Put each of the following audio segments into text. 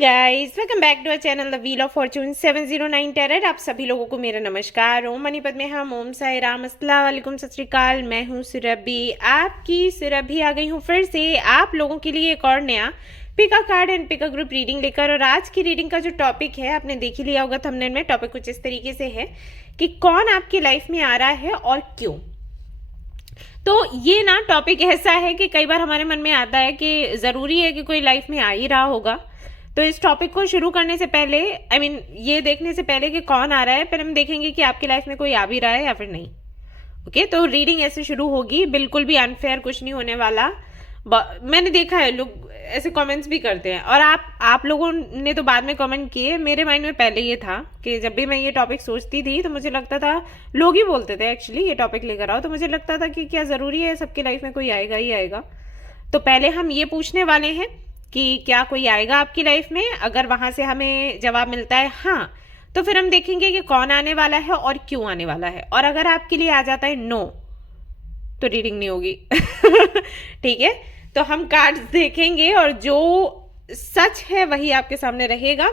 Guys, welcome back to our channel the wheel of fortune 709 terror. आप सभी लोगों को मेरा नमस्कार। ओम मणिपत में हम ओम साई राम, अस्सलाम वालेकुम, सत श्री अकाल। मैं हूँ सुरभि, आपकी सुरभि आ गई हूँ फिर से आप लोगों के लिए एक और नया pick a card and pick a group reading लेकर। और आज की रीडिंग का जो टॉपिक है, आपने देख ही लिया होगा थंबनेल में। टॉपिक कुछ इस तरीके से है कि कौन आपकी लाइफ में आ रहा है और क्यों। तो ये ना टॉपिक ऐसा है कि कई बार हमारे मन में आता है कि जरूरी है कि कोई लाइफ में आ ही रहा होगा। तो इस टॉपिक को शुरू करने से पहले ये देखने से पहले कि कौन आ रहा है, फिर हम देखेंगे कि आपकी लाइफ में कोई आ भी रहा है या फिर नहीं। ओके, तो रीडिंग ऐसे शुरू होगी, बिल्कुल भी अनफेयर कुछ नहीं होने वाला। मैंने देखा है लोग ऐसे कमेंट्स भी करते हैं, और आप लोगों ने तो बाद में कमेंट किए। मेरे माइंड में पहले ये था कि जब भी मैं ये टॉपिक सोचती थी तो मुझे लगता था, लोग ही बोलते थे एक्चुअली ये टॉपिक लेकर आओ, तो मुझे लगता था कि क्या जरूरी है सबकी लाइफ में कोई आएगा ही आएगा। तो पहले हम ये पूछने वाले हैं कि क्या कोई आएगा आपकी लाइफ में। अगर वहां से हमें जवाब मिलता है हाँ, तो फिर हम देखेंगे कि कौन आने वाला है और क्यों आने वाला है। और अगर आपके लिए आ जाता है नो, तो रीडिंग नहीं होगी। ठीक है, तो हम कार्ड्स देखेंगे और जो सच है वही आपके सामने रहेगा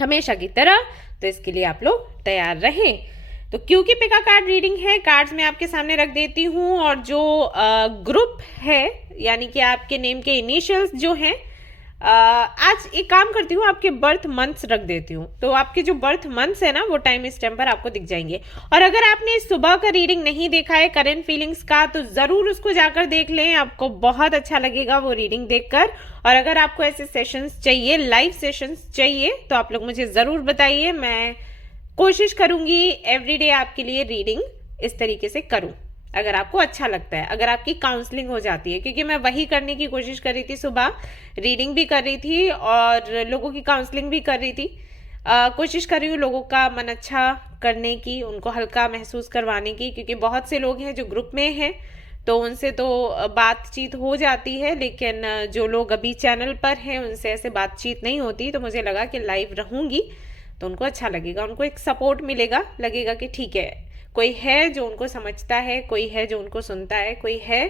हमेशा की तरह। तो इसके लिए आप लोग तैयार रहें। तो क्योंकि पिका कार्ड रीडिंग है, कार्ड्स मैं आपके सामने रख देती हूँ, और जो ग्रुप है यानी कि आपके नेम के इनिशियल्स जो हैं, आज एक काम करती हूँ, आपके बर्थ मंथ्स रख देती हूँ। तो आपके जो बर्थ मंथ्स है ना, वो टाइम इस टाइम पर आपको दिख जाएंगे। और अगर आपने सुबह का रीडिंग नहीं देखा है करेंट फीलिंग्स का, तो जरूर उसको जाकर देख लें, आपको बहुत अच्छा लगेगा वो रीडिंग देखकर। और अगर आपको ऐसे सेशंस चाहिए, लाइव सेशंस चाहिए, तो आप लोग मुझे जरूर बताइए। मैं कोशिश करूंगी एवरीडे आपके लिए रीडिंग इस तरीके से करूं, अगर आपको अच्छा लगता है, अगर आपकी काउंसलिंग हो जाती है। क्योंकि मैं वही करने की कोशिश कर रही थी, सुबह रीडिंग भी कर रही थी और लोगों की काउंसलिंग भी कर रही थी। कोशिश कर रही हूँ लोगों का मन अच्छा करने की, उनको हल्का महसूस करवाने की। क्योंकि बहुत से लोग हैं जो ग्रुप में हैं, तो उनसे तो बातचीत हो जाती है, लेकिन जो लोग अभी चैनल पर हैं उनसे ऐसे बातचीत नहीं होती। तो मुझे लगा कि लाइव रहूंगी तो उनको अच्छा लगेगा, उनको एक सपोर्ट मिलेगा, लगेगा कि ठीक है, कोई है जो उनको समझता है, कोई है जो उनको सुनता है, कोई है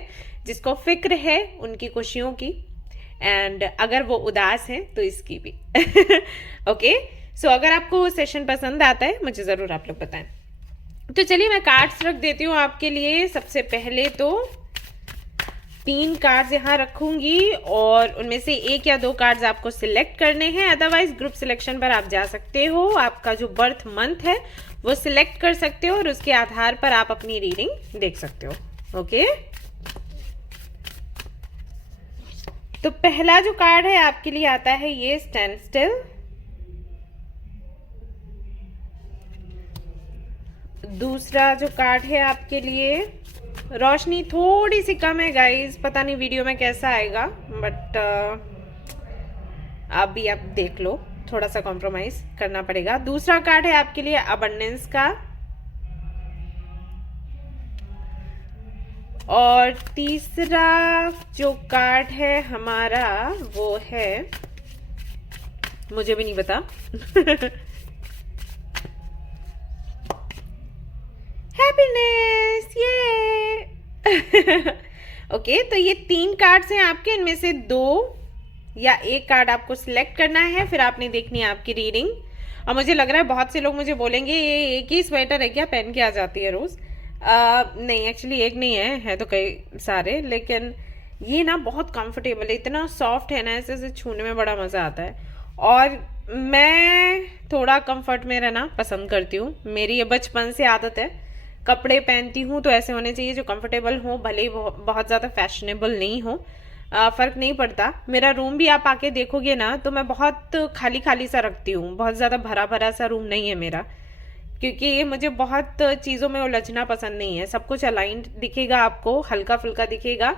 जिसको फिक्र है उनकी खुशियों की, एंड अगर वो उदास हैं तो इसकी भी। ओके, सो अगर आपको सेशन पसंद आता है मुझे ज़रूर आप लोग बताएं। तो चलिए मैं कार्ड्स रख देती हूँ आपके लिए। सबसे पहले तो 3 कार्ड्स यहाँ रखूंगी और उनमें से 1 या 2 कार्ड्स आपको सिलेक्ट करने हैं। अदरवाइज ग्रुप सिलेक्शन पर आप जा सकते हो, आपका जो बर्थ मंथ है वो सिलेक्ट कर सकते हो और उसके आधार पर आप अपनी रीडिंग देख सकते हो। ओके, तो पहला जो कार्ड है आपके लिए आता है ये स्टैंड स्टिल। दूसरा जो कार्ड है आपके लिए, रोशनी थोड़ी सी कम है गाइस, पता नहीं वीडियो में कैसा आएगा, बट आप भी आप देख लो, थोड़ा सा कॉम्प्रोमाइज करना पड़ेगा। दूसरा कार्ड है आपके लिए अबंडेंस का, और तीसरा जो कार्ड है हमारा वो है, मुझे भी नहीं पता। हैप्पीनेस, ये। ओके, तो ये 3 कार्ड्स हैं आपके, इनमें से 2 या 1 कार्ड आपको सिलेक्ट करना है, फिर आपने देखनी है आपकी रीडिंग। और मुझे लग रहा है बहुत से लोग मुझे बोलेंगे ये एक ही स्वेटर है क्या, पहन के आ जाती है रोज। नहीं, एक्चुअली एक नहीं है तो कई सारे, लेकिन ये ना बहुत कंफर्टेबल है, इतना सॉफ्ट है ना, ऐसे ऐसे छूने में बड़ा मजा आता है। और मैं थोड़ा कंफर्ट में रहना पसंद करती हूँ, मेरी ये बचपन से आदत है। कपड़े पहनती हूँ तो ऐसे होने चाहिए जो कंफर्टेबल हो, भले ही बहुत ज़्यादा फैशनेबल नहीं हो, फ़र्क नहीं पड़ता। मेरा रूम भी आप आके देखोगे ना तो मैं बहुत खाली खाली सा रखती हूँ, बहुत ज़्यादा भरा भरा सा रूम नहीं है मेरा। क्योंकि मुझे बहुत चीज़ों में उलझना पसंद नहीं है, सब कुछ अलाइंड दिखेगा आपको, हल्का फुल्का दिखेगा।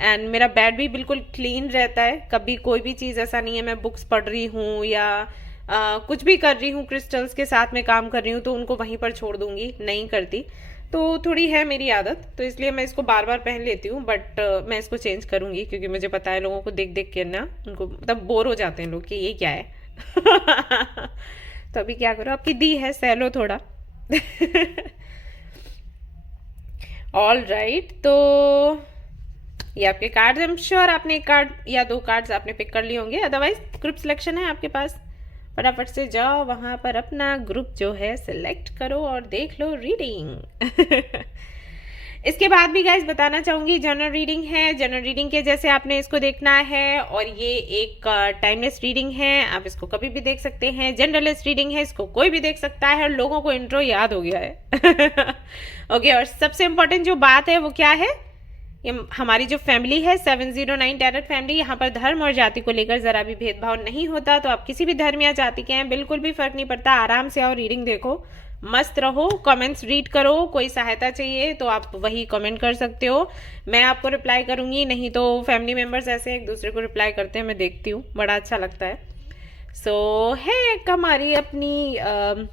एंड मेरा बेड भी बिल्कुल क्लीन रहता है, कभी कोई भी चीज़ ऐसा नहीं है मैं बुक्स पढ़ रही हूँ या कुछ भी कर रही हूँ, क्रिस्टल्स के साथ में काम कर रही हूँ तो उनको वहीं पर छोड़ दूंगी, नहीं करती। तो थोड़ी है मेरी आदत, तो इसलिए मैं इसको बार बार पहन लेती हूँ। बट मैं इसको चेंज करूँगी क्योंकि मुझे पता है लोगों को देख देख के ना, उनको मतलब बोर हो जाते हैं लोग कि ये क्या है। तो अभी क्या करो, आपकी दी है, सह लो थोड़ा। ऑल राइट, तो ये आपके कार्ड्स, आई एम श्योर आपने एक कार्ड या 2 कार्ड्स आपने पिक कर लिए होंगे, अदरवाइज ग्रुप सिलेक्शन है आपके पास। फटाफट से जाओ वहाँ पर अपना ग्रुप जो है सिलेक्ट करो और देख लो रीडिंग। इसके बाद भी गाइस बताना चाहूँगी, जनरल रीडिंग है। जनरल रीडिंग के जैसे आपने इसको देखना है, और ये एक टाइमलेस रीडिंग है, आप इसको कभी भी देख सकते हैं। जनरलिस्ट रीडिंग है, इसको कोई भी देख सकता है, और लोगों को इंट्रो याद हो गया है। ओके, और सबसे इम्पोर्टेंट जो बात है वो क्या है, ये हमारी जो फैमिली है 709 टैरर फैमिली, यहाँ पर धर्म और जाति को लेकर ज़रा भी भेदभाव नहीं होता। तो आप किसी भी धर्म या जाति के हैं, बिल्कुल भी फर्क नहीं पड़ता। आराम से आओ, रीडिंग देखो, मस्त रहो, कमेंट्स रीड करो। कोई सहायता चाहिए तो आप वही कमेंट कर सकते हो, मैं आपको रिप्लाई करूँगी। नहीं तो फैमिली मेम्बर्स ऐसे एक दूसरे को रिप्लाई करते हैं, मैं देखती हूँ, बड़ा अच्छा लगता है। सो है एक हमारी अपनी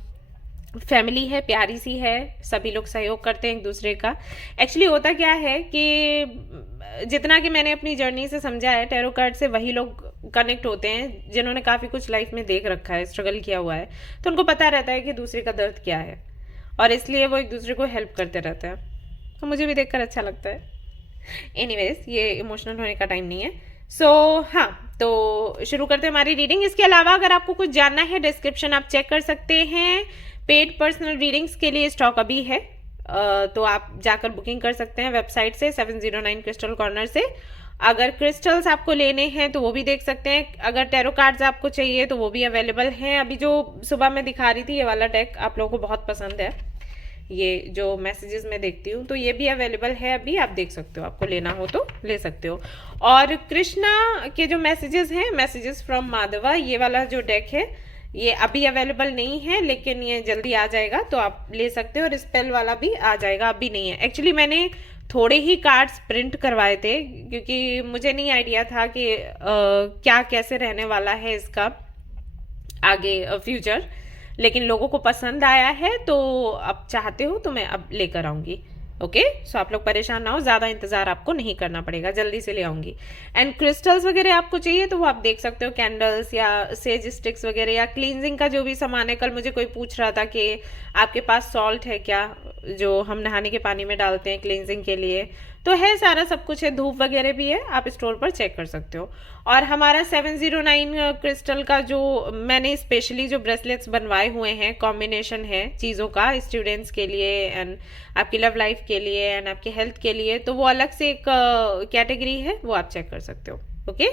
फैमिली है, प्यारी सी है, सभी लोग सहयोग करते हैं एक दूसरे का। एक्चुअली होता क्या है कि जितना कि मैंने अपनी जर्नी से समझा है, टैरो कार्ड से वही लोग कनेक्ट होते हैं जिन्होंने काफ़ी कुछ लाइफ में देख रखा है, स्ट्रगल किया हुआ है, तो उनको पता रहता है कि दूसरे का दर्द क्या है, और इसलिए वो एक दूसरे को हेल्प करते रहते हैं। तो मुझे भी देखकर अच्छा लगता है। एनीवेज, ये इमोशनल होने का टाइम नहीं है। हाँ, तो शुरू करते हैं हमारी रीडिंग। इसके अलावा अगर आपको कुछ जानना है, डिस्क्रिप्शन आप चेक कर सकते हैं। पेड पर्सनल रीडिंग्स के लिए स्टॉक अभी है, तो आप जाकर बुकिंग कर सकते हैं वेबसाइट से, 709 क्रिस्टल कॉर्नर से। अगर क्रिस्टल्स आपको लेने हैं तो वो भी देख सकते हैं। अगर टैरो कार्ड्स आपको चाहिए तो वो भी अवेलेबल हैं। अभी जो सुबह मैं दिखा रही थी, ये वाला डेक आप लोगों को बहुत पसंद है, ये जो मैसेजेस मैं देखती हूँ, तो ये भी अवेलेबल है अभी, आप देख सकते हो, आपको लेना हो तो ले सकते हो। और कृष्णा के जो मैसेजेस हैं, मैसेजेस फ्रॉम माधवा, ये वाला जो डेक है ये अभी अवेलेबल नहीं है, लेकिन ये जल्दी आ जाएगा, तो आप ले सकते हो। और स्पेल वाला भी आ जाएगा, अभी नहीं है। एक्चुअली मैंने थोड़े ही कार्ड्स प्रिंट करवाए थे, क्योंकि मुझे नहीं आइडिया था कि क्या कैसे रहने वाला है इसका आगे फ्यूचर, लेकिन लोगों को पसंद आया है, तो अब चाहते हो तो मैं अब लेकर आऊँगी। ओके, सो आप लोग परेशान ना हो, ज़्यादा इंतज़ार आपको नहीं करना पड़ेगा, जल्दी से ले आऊँगी। एंड क्रिस्टल्स वगैरह आपको चाहिए तो वो आप देख सकते हो, कैंडल्स या सेज स्टिक्स वगैरह, या क्लींजिंग का जो भी सामान है। कल मुझे कोई पूछ रहा था कि आपके पास सॉल्ट है क्या, जो हम नहाने के पानी में डालते हैं क्लींजिंग के लिए, तो है, सारा सब कुछ है। धूप वगैरह भी है, आप स्टोर पर चेक कर सकते हो। और हमारा 709 क्रिस्टल का जो मैंने स्पेशली जो ब्रेसलेट्स बनवाए हुए हैं, कॉम्बिनेशन है चीज़ों का, स्टूडेंट्स के लिए एंड आपकी लव लाइफ के लिए एंड आपकी हेल्थ के लिए, तो वो अलग से एक कैटेगरी है, वो आप चेक कर सकते हो। ओके,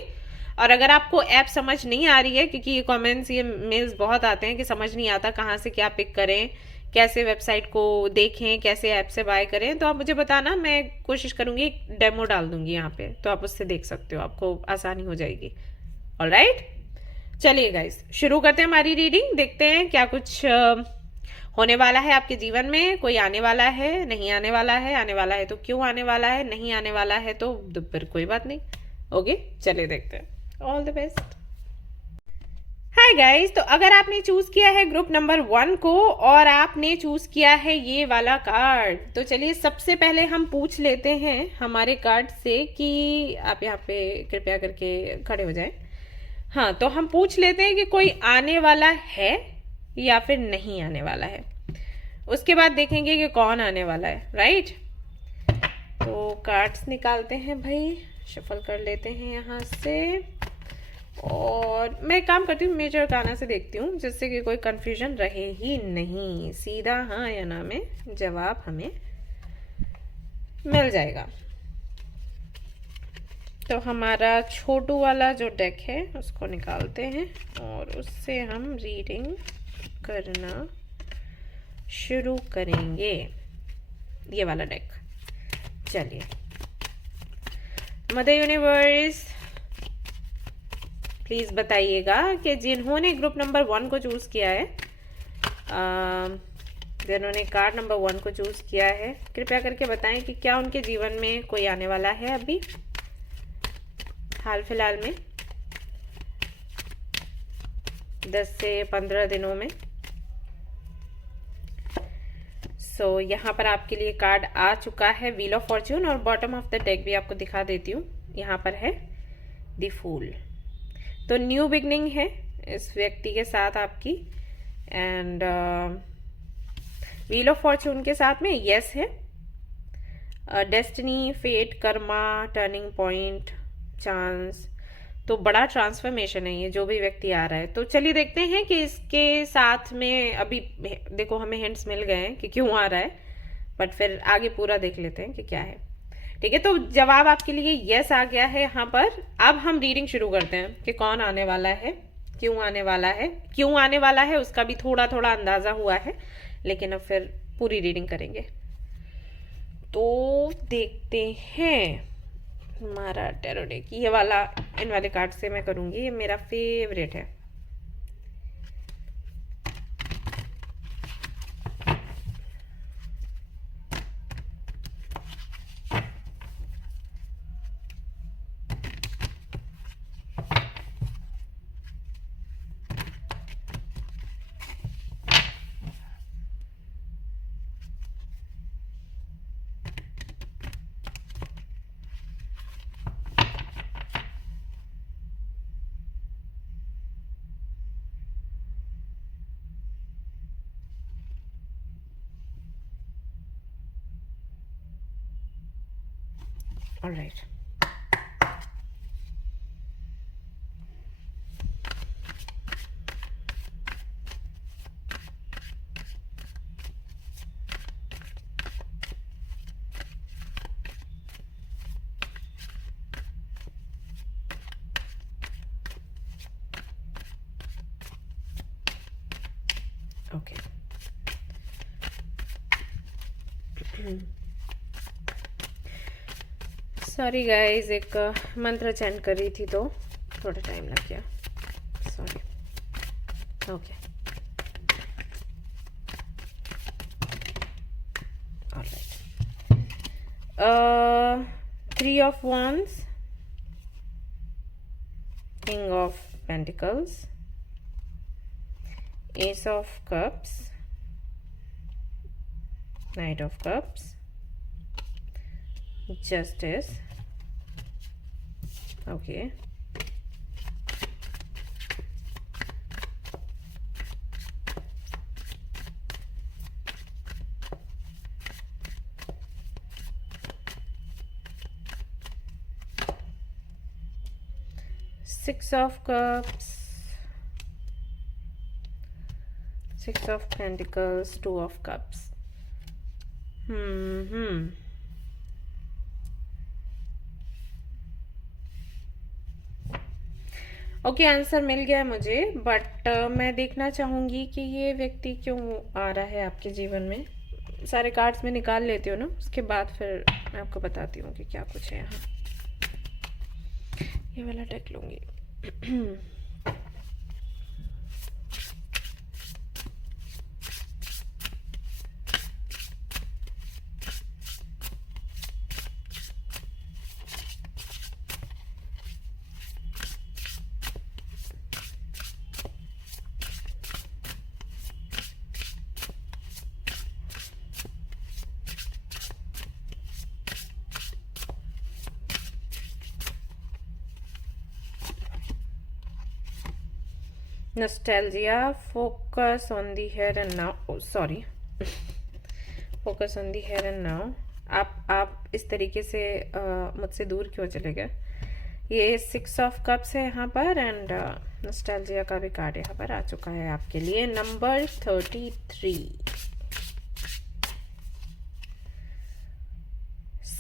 और अगर आपको ऐप समझ नहीं आ रही है, क्योंकि ये कमेंट्स, ये मेल्स बहुत आते हैं कि समझ नहीं आता कहाँ से क्या पिक करें, कैसे वेबसाइट को देखें, कैसे ऐप से बाय करें, तो आप मुझे बताना, मैं कोशिश करूँगी, एक डेमो डाल दूंगी यहाँ पे, तो आप उससे देख सकते हो, आपको आसानी हो जाएगी। ऑलराइट, चलिए गाइस, शुरू करते हैं हमारी रीडिंग। देखते हैं क्या कुछ होने वाला है आपके जीवन में। कोई आने वाला है, नहीं आने वाला है, आने वाला है तो क्यों आने वाला है, नहीं आने वाला है तो फिर कोई बात नहीं। ओके, चलिए देखते हैं। All the best. Hi guys, तो अगर आपने चूज किया है ग्रुप नंबर 1 को और आपने चूज किया है ये वाला कार्ड, तो चलिए सबसे पहले हम पूछ लेते हैं हमारे कार्ड से कि आप यहाँ पे कृपया करके खड़े हो जाएं। हाँ, तो हम पूछ लेते हैं कि कोई आने वाला है या फिर नहीं आने वाला है, उसके बाद देखेंगे कि कौन आने वाला है। राइट, तो कार्ड्स निकालते हैं भाई, शफल कर लेते हैं यहाँ से, और मैं काम करती हूँ, मेजर गाना से देखती हूँ, जिससे कि कोई कंफ्यूजन रहे ही नहीं, सीधा हाँ या ना में जवाब हमें मिल जाएगा। तो हमारा छोटू वाला जो डेक है उसको निकालते हैं और उससे हम रीडिंग करना शुरू करेंगे, ये वाला डेक। चलिए, मदर यूनिवर्स प्लीज़ बताइएगा कि जिन्होंने ग्रुप नंबर 1 को चूज़ किया है, जिन्होंने कार्ड नंबर 1 को चूज़ किया है, कृपया करके बताएं कि क्या उनके जीवन में कोई आने वाला है अभी हाल फिलहाल में, 10 से 15 दिनों में। सो यहाँ पर आपके लिए कार्ड आ चुका है, व्हील ऑफ फॉर्च्यून, और बॉटम ऑफ द डेक भी आपको दिखा देती हूँ, यहाँ पर है द फूल। तो न्यू बिगनिंग है इस व्यक्ति के साथ आपकी, एंड व्हील ऑफ फॉर्च्यून के साथ में यस है। Destiny, fate, karma, turning point, chance. तो बड़ा ट्रांसफॉर्मेशन है ये जो भी व्यक्ति आ रहा है। तो चलिए देखते हैं कि इसके साथ में अभी देखो हमें हिंट्स मिल गए हैं कि क्यों आ रहा है, बट फिर आगे पूरा देख लेते हैं कि क्या है। ठीक है, तो जवाब आपके लिए यस आ गया है यहाँ पर। अब हम रीडिंग शुरू करते हैं कि कौन आने वाला है, क्यों आने वाला है। क्यों आने वाला है उसका भी थोड़ा थोड़ा अंदाजा हुआ है, लेकिन अब फिर पूरी रीडिंग करेंगे। तो देखते हैं हमारा टैरो डेक, ये वाला, इन वाले कार्ड से मैं करूंगी, ये मेरा फेवरेट है। All right. Okay. Sorry guys, एक मंत्र चैंट कर रही थी तो थोड़ा टाइम लग गया, sorry. Okay, alright. 3 of Wands, King of Pentacles, Ace of Cups, Knight of Cups, Justice, okay, Six of Cups, Six of Pentacles, Two of Cups. Okay, answer मिल गया है मुझे, बट मैं देखना चाहूंगी कि ये व्यक्ति क्यों आ रहा है आपके जीवन में। सारे कार्ड्स में निकाल लेती हूँ ना, उसके बाद फिर मैं आपको बताती हूँ कि क्या कुछ है यहाँ। ये वाला डेक लूंगी। Nostalgia, focus on the here and now. Oh, sorry. Focus on the here and now. आप इस तरीके से मुझसे दूर क्यों चले गए। ये 6 of Cups है यहाँ पर, एंड नॉस्टैल्जिया का भी कार्ड यहाँ पर आ चुका है आपके लिए। Number 33,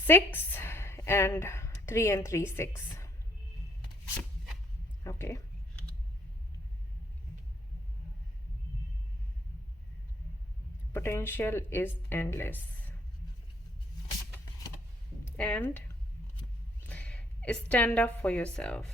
6 and 3 and 3, 6. Okay. Potential is endless, and stand up for yourself.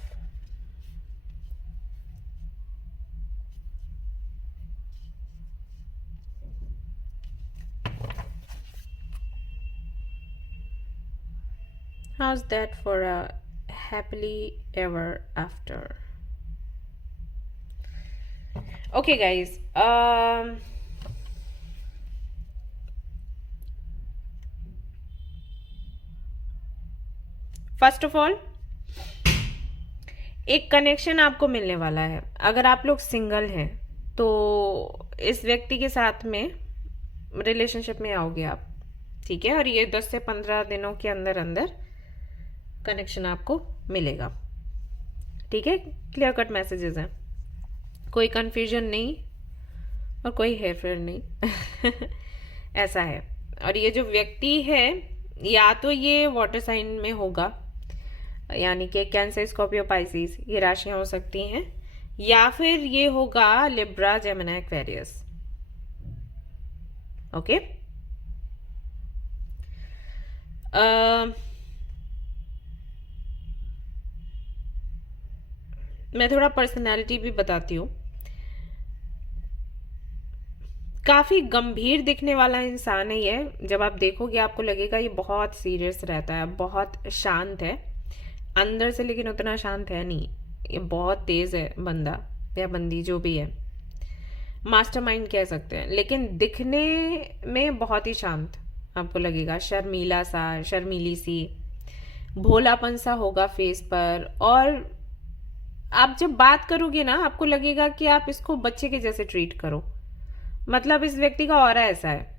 How's that for a happily ever after? Okay guys, first of all एक कनेक्शन आपको मिलने वाला है। अगर आप लोग सिंगल हैं तो इस व्यक्ति के साथ में रिलेशनशिप में आओगे आप, ठीक है, और ये 10 से 15 दिनों के अंदर अंदर कनेक्शन आपको मिलेगा। ठीक है, क्लियर कट मैसेजेस हैं, कोई कंफ्यूजन नहीं और कोई हेर फेर नहीं। ऐसा है। और ये जो व्यक्ति है, या तो ये वाटर साइन में होगा, यानी कि कैंसर, स्कॉर्पियो, पाइसिस, ये राशियां हो सकती हैं, या फिर ये होगा लिब्रा, जेमिनी, एक्वेरियस। ओके। मैं थोड़ा पर्सनालिटी भी बताती हूँ। काफी गंभीर दिखने वाला इंसान है ये। जब आप देखोगे आपको लगेगा ये बहुत सीरियस रहता है, बहुत शांत है अंदर से, लेकिन उतना शांत है नहीं। ये बहुत तेज है बंदा या बंदी, जो भी है, मास्टरमाइंड कह सकते हैं, लेकिन दिखने में बहुत ही शांत आपको लगेगा। शर्मीला सा, शर्मीली सी, भोलापन सा होगा फेस पर। और आप जब बात करोगे ना, आपको लगेगा कि आप इसको बच्चे के जैसे ट्रीट करो। मतलब इस व्यक्ति का ऑरा ऐसा है,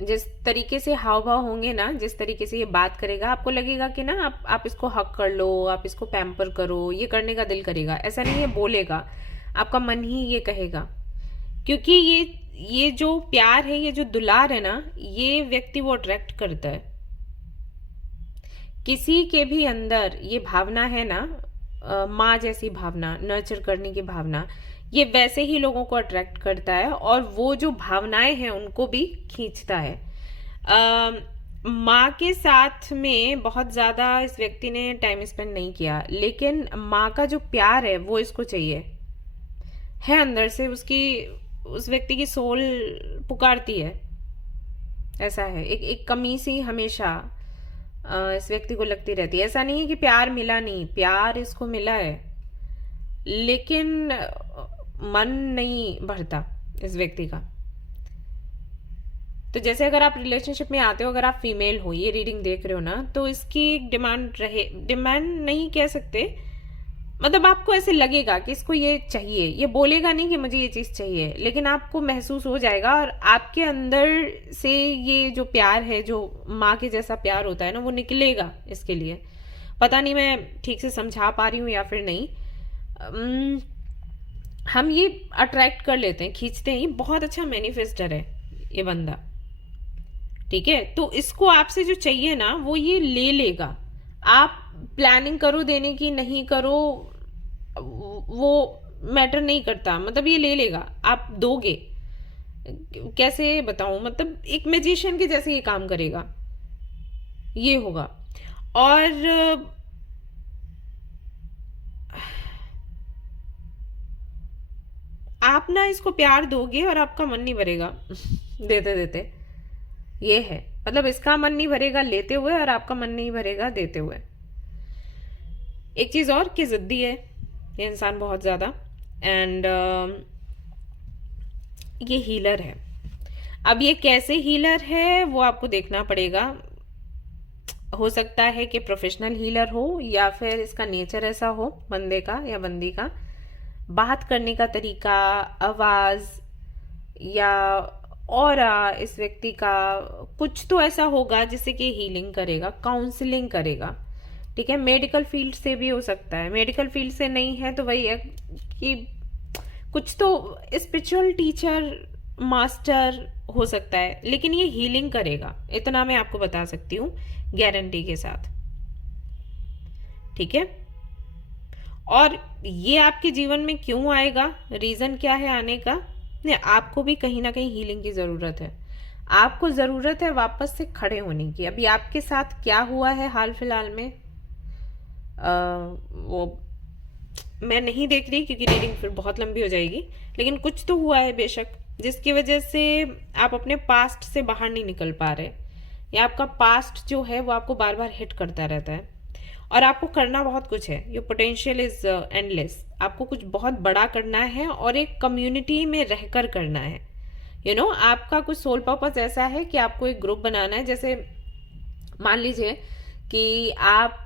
जिस तरीके से हाव भाव होंगे ना, जिस तरीके से ये बात करेगा, आपको लगेगा कि ना आप इसको हक कर लो, आप इसको पैम्पर करो, ये करने का दिल करेगा। ऐसा नहीं है बोलेगा, आपका मन ही ये कहेगा। क्योंकि ये जो प्यार है, ये जो दुलार है ना, ये व्यक्ति वो अट्रैक्ट करता है। किसी के भी अंदर ये भावना है ना, माँ जैसी भावना, नर्चर करने की भावना, ये वैसे ही लोगों को अट्रैक्ट करता है, और वो जो भावनाएं हैं उनको भी खींचता है। माँ के साथ में बहुत ज़्यादा इस व्यक्ति ने टाइम स्पेंड नहीं किया, लेकिन माँ का जो प्यार है वो इसको चाहिए है। अंदर से उस व्यक्ति की सोल पुकारती है। ऐसा है, एक कमी सी हमेशा इस व्यक्ति को लगती रहती है। ऐसा नहीं है कि प्यार मिला नहीं, प्यार इसको मिला है, लेकिन मन नहीं भरता इस व्यक्ति का। तो जैसे अगर आप रिलेशनशिप में आते हो, अगर आप फीमेल हो, ये रीडिंग देख रहे हो ना, तो इसकी एक डिमांड नहीं कह सकते, मतलब आपको ऐसे लगेगा कि इसको ये चाहिए। ये बोलेगा नहीं कि मुझे ये चीज चाहिए, लेकिन आपको महसूस हो जाएगा, और आपके अंदर से ये जो प्यार है, जो माँ के जैसा प्यार होता है ना, वो निकलेगा इसके लिए। पता नहीं मैं ठीक से समझा पा रही हूँ या फिर नहीं। हम ये अट्रैक्ट कर लेते हैं, खींचते हैं। ये बहुत अच्छा मैनिफेस्टर है ये बंदा। ठीक है, तो इसको आपसे जो चाहिए ना, वो ये ले लेगा। आप प्लानिंग करो देने की, नहीं करो, वो मैटर नहीं करता। मतलब ये ले लेगा, आप दोगे। कैसे बताऊं, मतलब एक मैजिशियन के जैसे ये काम करेगा, ये होगा। और आप ना इसको प्यार दोगे और आपका मन नहीं भरेगा देते देते। ये है, मतलब इसका मन नहीं भरेगा लेते हुए, और आपका मन नहीं भरेगा देते हुए। एक चीज और कि जिद्दी है ये इंसान बहुत ज्यादा, एंड ये हीलर है। अब ये कैसे हीलर है वो आपको देखना पड़ेगा। हो सकता है कि प्रोफेशनल हीलर हो, या फिर इसका नेचर ऐसा हो बंदे का या बंदी का, बात करने का तरीका, आवाज, या ऑरा इस व्यक्ति का कुछ तो ऐसा होगा जिससे कि हीलिंग करेगा, काउंसलिंग करेगा। ठीक है, मेडिकल फील्ड से भी हो सकता है। मेडिकल फील्ड से नहीं है तो वही है कि कुछ तो स्पिरिचुअल टीचर, मास्टर हो सकता है, लेकिन ये हीलिंग करेगा, इतना मैं आपको बता सकती हूँ गारंटी के साथ। ठीक है, और ये आपके जीवन में क्यों आएगा, रीजन क्या है आने का? नहीं, आपको भी कहीं ना कहीं हीलिंग की जरूरत है। आपको जरूरत है वापस से खड़े होने की। अभी आपके साथ क्या हुआ है हाल फिलहाल में, वो मैं नहीं देख रही क्योंकि रीडिंग फिर बहुत लंबी हो जाएगी, लेकिन कुछ तो हुआ है बेशक, जिसकी वजह से आप अपने पास्ट से बाहर नहीं निकल पा रहे, या आपका पास्ट जो है वो आपको बार बार हिट करता रहता है। और आपको करना बहुत कुछ है, योर पोटेंशियल इज एंडलेस। आपको कुछ बहुत बड़ा करना है, और एक कम्युनिटी में रहकर करना है। आपका कुछ सोल पर्पस ऐसा है कि आपको एक ग्रुप बनाना है। जैसे मान लीजिए कि आप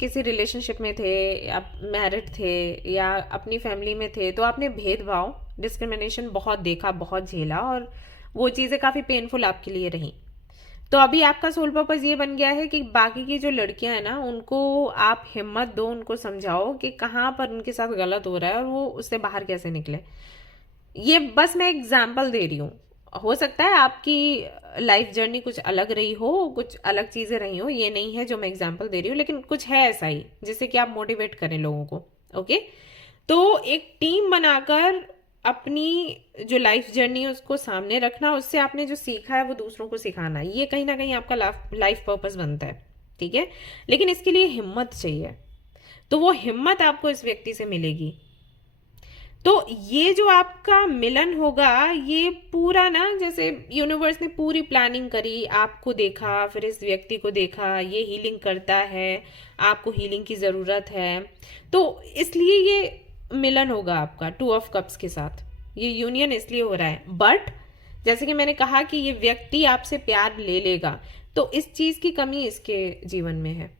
किसी रिलेशनशिप में थे, आप मैरिड थे, या अपनी फैमिली में थे, तो आपने भेदभाव, डिस्क्रिमिनेशन बहुत देखा, बहुत झेला, और वो चीज़ें काफ़ी पेनफुल आपके लिए रही। तो अभी आपका सोल पर्पस ये बन गया है कि बाकी की जो लड़कियां हैं ना, उनको आप हिम्मत दो, उनको समझाओ कि कहाँ पर उनके साथ गलत हो रहा है और वो उससे बाहर कैसे निकले। ये बस मैं एग्जाम्पल दे रही हूँ। हो सकता है आपकी लाइफ जर्नी कुछ अलग रही हो, कुछ अलग चीजें रही हो, ये नहीं है जो मैं एग्जाम्पल दे रही हूँ, लेकिन कुछ है ऐसा ही जिससे कि आप मोटिवेट करें लोगों को। ओके, तो एक टीम बनाकर अपनी जो लाइफ जर्नी है उसको सामने रखना, उससे आपने जो सीखा है वो दूसरों को सिखाना, ये कहीं ना कहीं आपका लाइफ पर्पस बनता है। ठीक है, लेकिन इसके लिए हिम्मत चाहिए, तो वो हिम्मत आपको इस व्यक्ति से मिलेगी। तो ये जो आपका मिलन होगा, ये पूरा ना, जैसे यूनिवर्स ने पूरी प्लानिंग करी, आपको देखा, फिर इस व्यक्ति को देखा, ये हीलिंग करता है, आपको हीलिंग की ज़रूरत है, तो इसलिए ये मिलन होगा आपका 2 ऑफ कप्स के साथ। ये यूनियन इसलिए हो रहा है। बट जैसे कि मैंने कहा कि ये व्यक्ति आपसे प्यार ले लेगा, तो इस चीज़ की कमी इसके जीवन में है।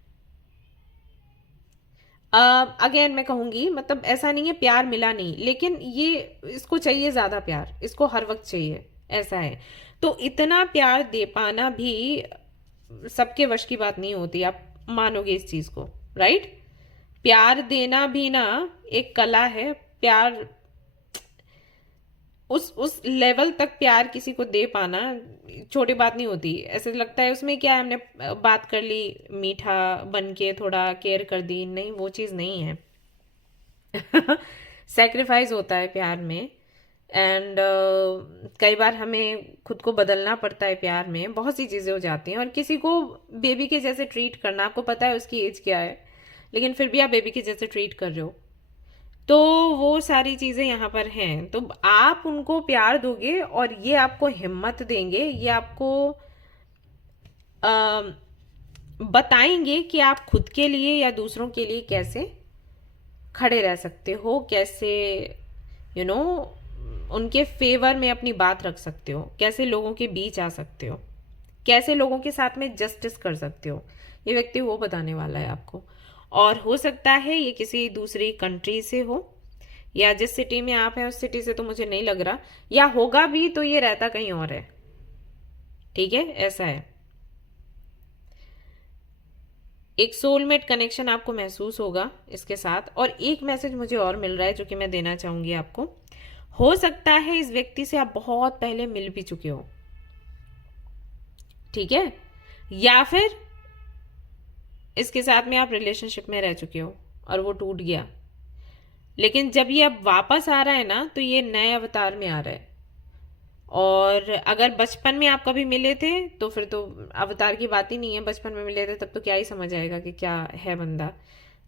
अगेन मैं कहूंगी, मतलब ऐसा नहीं है प्यार मिला नहीं, लेकिन ये इसको चाहिए ज्यादा प्यार, इसको हर वक्त चाहिए, ऐसा है। तो इतना प्यार दे पाना भी सबके वश की बात नहीं होती, आप मानोगे इस चीज को, राइट? प्यार देना भी ना एक कला है। प्यार उस लेवल तक प्यार किसी को दे पाना छोटी बात नहीं होती। ऐसे लगता है उसमें क्या है, हमने बात कर ली, मीठा बन के थोड़ा केयर कर दी, नहीं, वो चीज़ नहीं है। सेक्रीफाइस होता है प्यार में। एंड कई बार हमें खुद को बदलना पड़ता है प्यार में, बहुत सी चीज़ें हो जाती हैं। और किसी को बेबी के जैसे ट्रीट करना, आपको पता है उसकी एज क्या है, लेकिन फिर भी आप बेबी के जैसे ट्रीट कर रहे हो, तो वो सारी चीज़ें यहाँ पर हैं। तो आप उनको प्यार दोगे और ये आपको हिम्मत देंगे, ये आपको अ, बताएंगे कि आप खुद के लिए या दूसरों के लिए कैसे खड़े रह सकते हो, कैसे यू you नो उनके फेवर में अपनी बात रख सकते हो, कैसे लोगों के बीच आ सकते हो, कैसे लोगों के साथ में जस्टिस कर सकते हो। ये व्यक्ति वो बताने वाला है आपको। और हो सकता है ये किसी दूसरी कंट्री से हो, या जिस सिटी में आप हैं उस सिटी से तो मुझे नहीं लग रहा, या होगा भी तो ये रहता कहीं और है। ठीक है, ऐसा है। एक सोलमेट कनेक्शन आपको महसूस होगा इसके साथ। और एक मैसेज मुझे और मिल रहा है जो कि मैं देना चाहूंगी आपको। हो सकता है इस व्यक्ति से आप बहुत पहले मिल भी चुके हो, ठीक है, या फिर इसके साथ में आप रिलेशनशिप में रह चुके हो और वो टूट गया, लेकिन जब ये अब वापस आ रहा है ना, तो ये नए अवतार में आ रहा है। और अगर बचपन में आप कभी मिले थे तो फिर तो अवतार की बात ही नहीं है, बचपन में मिले थे तब तो क्या ही समझ आएगा कि क्या है बंदा।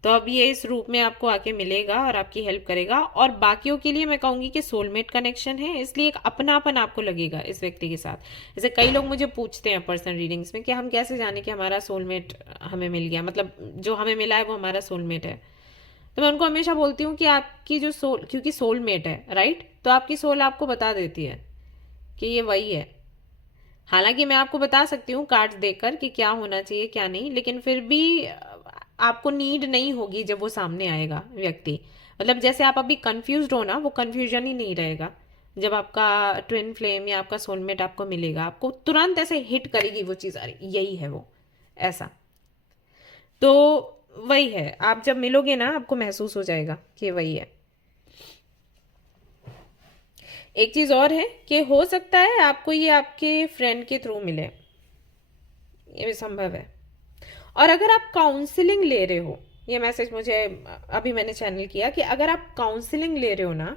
तो अब ये इस रूप में आपको आके मिलेगा और आपकी हेल्प करेगा। और बाकियों के लिए मैं कहूंगी कि सोलमेट कनेक्शन है, इसलिए एक अपनापन आपको लगेगा इस व्यक्ति के साथ। जैसे कई लोग मुझे पूछते हैं पर्सनल रीडिंग्स में कि हम कैसे जाने कि हमारा सोलमेट हमें मिल गया, मतलब जो हमें मिला है वो हमारा सोलमेट है। तो मैं उनको हमेशा बोलती हूँ कि आपकी जो सोल, क्योंकि सोलमेट है राइट, तो आपकी सोल आपको बता देती है कि ये वही है। हालांकि मैं आपको बता सकती हूँ कार्ड्स देखकर कि क्या होना चाहिए क्या नहीं, लेकिन फिर भी आपको नीड नहीं होगी जब वो सामने आएगा व्यक्ति। मतलब जैसे आप अभी कंफ्यूज्ड हो ना, वो कंफ्यूजन ही नहीं रहेगा जब आपका ट्विन फ्लेम या आपका सोलमेट आपको मिलेगा। आपको तुरंत ऐसे हिट करेगी वो चीज़, अरे यही है वो, ऐसा। तो वही है, आप जब मिलोगे ना आपको महसूस हो जाएगा कि वही है। एक चीज और है कि हो सकता है आपको ये आपके फ्रेंड के थ्रू मिले, ये भी संभव है। और अगर आप काउंसलिंग ले रहे हो, ये मैसेज मुझे अभी मैंने चैनल किया कि अगर आप काउंसलिंग ले रहे हो ना,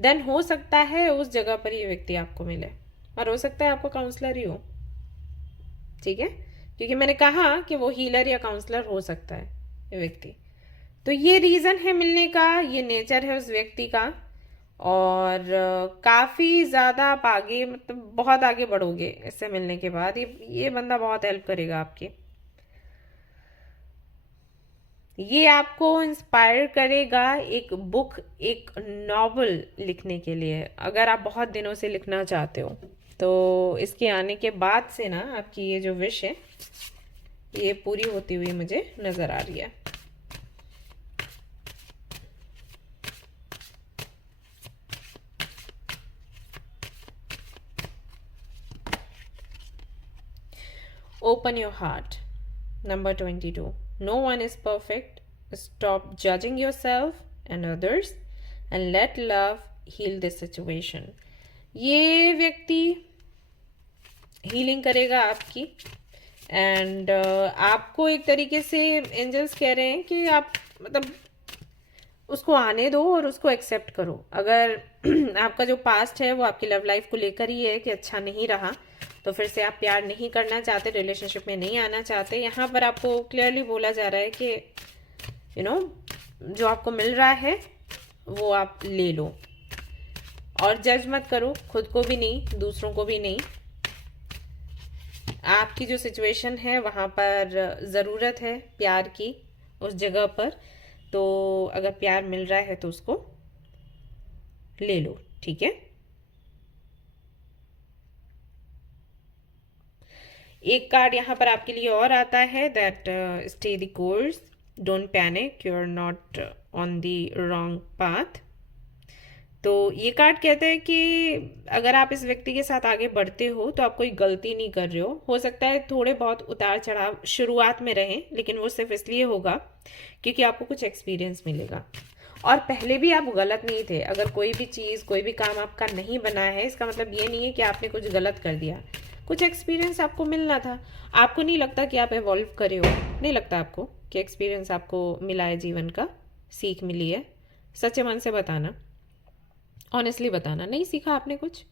देन हो सकता है उस जगह पर ये व्यक्ति आपको मिले, और हो सकता है आपको काउंसलर ही हो। ठीक है, क्योंकि मैंने कहा कि वो हीलर या काउंसलर हो सकता है ये व्यक्ति। तो ये रीजन है मिलने का, ये नेचर है उस व्यक्ति का। और काफी ज्यादा आप आगे, मतलब बहुत आगे बढ़ोगे इससे मिलने के बाद। ये बंदा बहुत हेल्प करेगा आपकी, ये आपको इंस्पायर करेगा एक बुक, एक नॉवल लिखने के लिए, अगर आप बहुत दिनों से लिखना चाहते हो। तो इसके आने के बाद से ना आपकी ये जो विश है ये पूरी होती हुई मुझे नजर आ रही है। open your heart. Number 22. No one is perfect. Stop judging yourself and others and let love heal this situation. ये व्यक्ति हीलिंग करेगा आपकी एंड आपको एक तरीके से एंजल्स कह रहे हैं कि आप मतलब उसको आने दो और उसको एक्सेप्ट करो. अगर आपका जो पास्ट है वो आपकी लव लाइफ को लेकर ही है कि अच्छा नहीं रहा, तो फिर से आप प्यार नहीं करना चाहते, रिलेशनशिप में नहीं आना चाहते. यहाँ पर आपको क्लियरली बोला जा रहा है कि यू नो जो आपको मिल रहा है वो आप ले लो और जज मत करो, खुद को भी नहीं, दूसरों को भी नहीं. आपकी जो सिचुएशन है वहाँ पर ज़रूरत है प्यार की उस जगह पर, तो अगर प्यार मिल रहा है तो उसको ले लो. ठीक है. एक कार्ड यहाँ पर आपके लिए और आता है, that stay the course, don't panic, you are not on the wrong path. तो ये कार्ड कहता है कि अगर आप इस व्यक्ति के साथ आगे बढ़ते हो तो आप कोई गलती नहीं कर रहे हो सकता है थोड़े बहुत उतार चढ़ाव शुरुआत में रहें, लेकिन वो सिर्फ इसलिए होगा क्योंकि आपको कुछ एक्सपीरियंस मिलेगा और पहले भी आप गलत नहीं थे. अगर कोई भी चीज़, कोई भी काम आपका नहीं बना है, इसका मतलब ये नहीं है कि आपने कुछ गलत कर दिया. कुछ एक्सपीरियंस आपको मिलना था. आपको नहीं लगता कि आप एवॉल्व करे हो? नहीं लगता आपको कि एक्सपीरियंस आपको मिला है, जीवन का सीख मिली है? सच्चे मन से बताना, ऑनेस्टली बताना. नहीं सीखा आपने कुछ?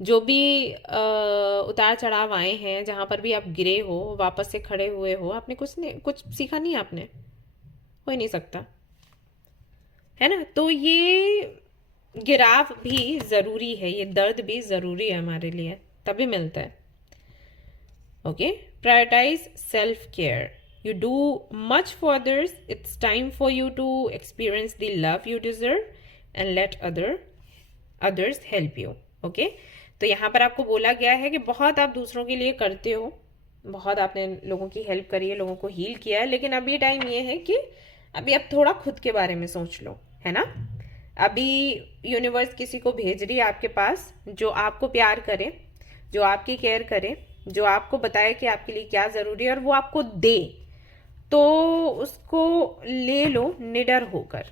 जो भी उतार चढ़ाव आए हैं, जहाँ पर भी आप गिरे हो, वापस से खड़े हुए हो, आपने कुछ सीखा नहीं. आपने हो ही नहीं सकता, है ना. तो ये गिराव भी ज़रूरी है, ये दर्द भी ज़रूरी है हमारे लिए, तभी मिलता है. Okay. Prioritise self care. You do much for others. It's time for you to experience the love you deserve and let others help you. Okay? तो यहाँ पर आपको बोला गया है कि बहुत आप दूसरों के लिए करते हो, बहुत आपने लोगों की हेल्प करी है, लोगों को हील किया है, लेकिन अभी टाइम ये है कि अभी आप थोड़ा खुद के बारे में सोच लो, है ना. अभी यूनिवर्स किसी को भेज रही है आपके पास जो आपको प्यार करे, जो आपकी केयर करे, जो आपको बताए कि आपके लिए क्या ज़रूरी है और वो आपको दे. तो उसको ले लो निडर होकर.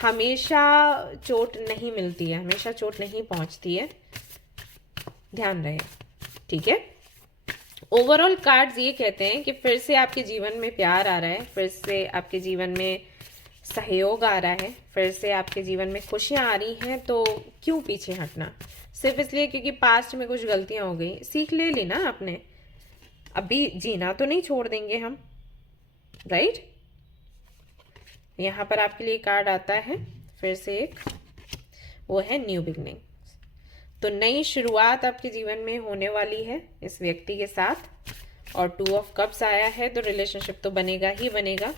हमेशा चोट नहीं मिलती है, हमेशा चोट नहीं पहुंचती है, ध्यान रहे. ठीक है. ओवरऑल कार्ड्स ये कहते हैं कि फिर से आपके जीवन में प्यार आ रहा है, फिर से आपके जीवन में सहयोग आ रहा है, फिर से आपके जीवन में खुशियां आ रही हैं. तो क्यों पीछे हटना सिर्फ इसलिए क्योंकि पास्ट में कुछ गलतियां हो गई? सीख ले ली ना आपने, अभी जीना तो नहीं छोड़ देंगे हम, राइट. यहाँ पर आपके लिए कार्ड आता है फिर से एक, वो है न्यू बिगनिंग. तो नई शुरुआत आपके जीवन में होने वाली है इस व्यक्ति के साथ. और 2 ऑफ कप्स आया है, तो रिलेशनशिप तो बनेगा ही बनेगा,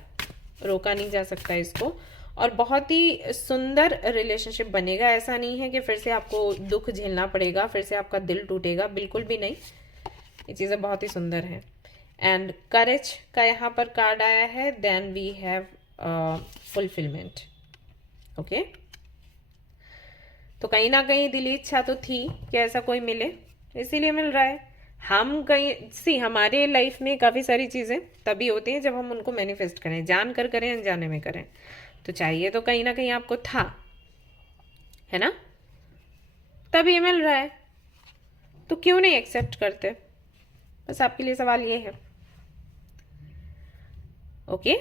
रोका नहीं जा सकता इसको. और बहुत ही सुंदर रिलेशनशिप बनेगा. ऐसा नहीं है कि फिर से आपको दुख झेलना पड़ेगा, फिर से आपका दिल टूटेगा, बिल्कुल भी नहीं. ये चीज़ें बहुत ही सुंदर हैं. एंड करेज का यहाँ पर कार्ड आया है. Then we have fulfilment. Okay. तो कहीं ना कहीं दिली इच्छा तो थी कि ऐसा कोई मिले, इसीलिए मिल रहा है. हम कहीं हमारे लाइफ में काफ़ी सारी चीज़ें तभी होती हैं जब हम उनको मैनिफेस्ट करें, जान कर करें, अनजाने में करें. तो चाहिए तो कहीं ना कहीं आपको था, है ना, तभी मिल रहा है. तो क्यों नहीं एक्सेप्ट करते? बस आपके लिए सवाल ये है. ओके.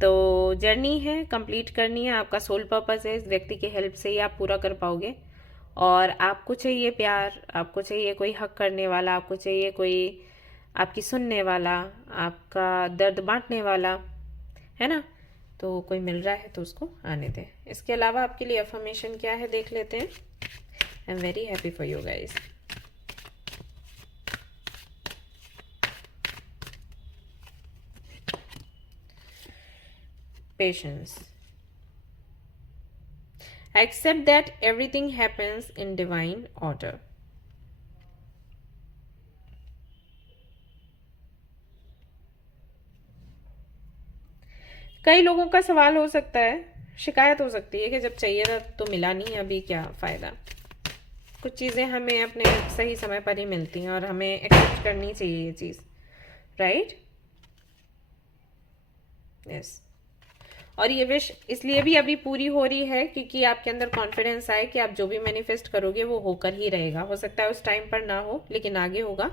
तो जर्नी है, कंप्लीट करनी है, आपका सोल पर्पस है. इस व्यक्ति की हेल्प से ही आप पूरा कर पाओगे. और आपको चाहिए प्यार, आपको चाहिए कोई हक करने वाला, आपको चाहिए कोई आपकी सुनने वाला, आपका दर्द बांटने वाला, है ना. तो कोई मिल रहा है तो उसको आने दें. इसके अलावा आपके लिए अफर्मेशन क्या है देख लेते हैं. I am very happy for you guys. Patience. Accept that everything happens in divine order. कई लोगों का सवाल हो सकता है, शिकायत हो सकती है कि जब चाहिए था तो मिला नहीं, अभी क्या फायदा. कुछ चीज़ें हमें अपने सही समय पर ही मिलती हैं और हमें एक्सेप्ट करनी चाहिए ये चीज़, राइट? यस। और ये विश इसलिए भी अभी पूरी हो रही है क्योंकि आपके अंदर कॉन्फिडेंस आए कि आप जो भी मैनिफेस्ट करोगे वो होकर ही रहेगा। हो सकता है उस टाइम पर ना हो, लेकिन आगे होगा,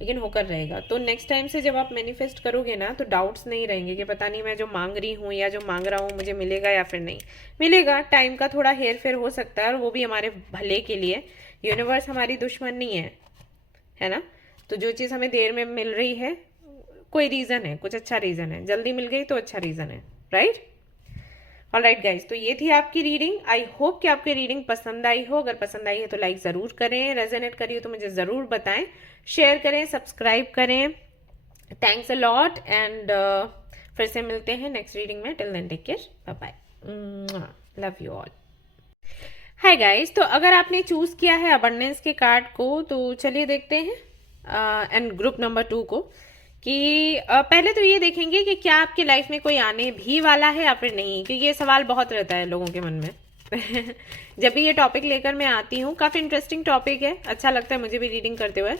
लेकिन होकर रहेगा। तो नेक्स्ट टाइम से जब आप मैनिफेस्ट करोगे ना, तो डाउट्स नहीं रहेंगे कि पता नहीं मैं जो मांग रही हूँ या जो मांग रहा हूँ मुझे मिलेगा या फिर नहीं मिलेगा। टाइम का थोड़ा हेर फेर हो सकता है और वो भी हमारे भले के लिए। यूनिवर्स हमारी दुश्मन नहीं है ना? तो जो चीज़ हमें देर में मिल रही है, कोई रीज़न है, कुछ अच्छा रीज़न है। जल्दी मिल गई तो अच्छा रीज़न है, राइट? ऑलराइट गाइज, तो ये थी आपकी रीडिंग। आई होप कि आपकी रीडिंग पसंद आई हो। अगर पसंद आई है तो लाइक ज़रूर करें, रेजोनेट करी हो तो मुझे ज़रूर बताएं, शेयर करें, सब्सक्राइब करें। थैंक्स अ लॉट एंड फिर से मिलते हैं नेक्स्ट रीडिंग में। Till then take care, bye bye, love you all. Hi guys, तो अगर आपने चूज़ किया है अबंडेंस के कार्ड को तो चलिए देखते हैं एंड ग्रुप नंबर 2 को कि पहले तो ये देखेंगे कि क्या आपकी लाइफ में कोई आने भी वाला है या फिर नहीं, क्योंकि ये सवाल बहुत रहता है लोगों के मन में जब भी ये टॉपिक लेकर मैं आती हूँ। काफ़ी इंटरेस्टिंग टॉपिक है, अच्छा लगता है मुझे भी रीडिंग करते हुए।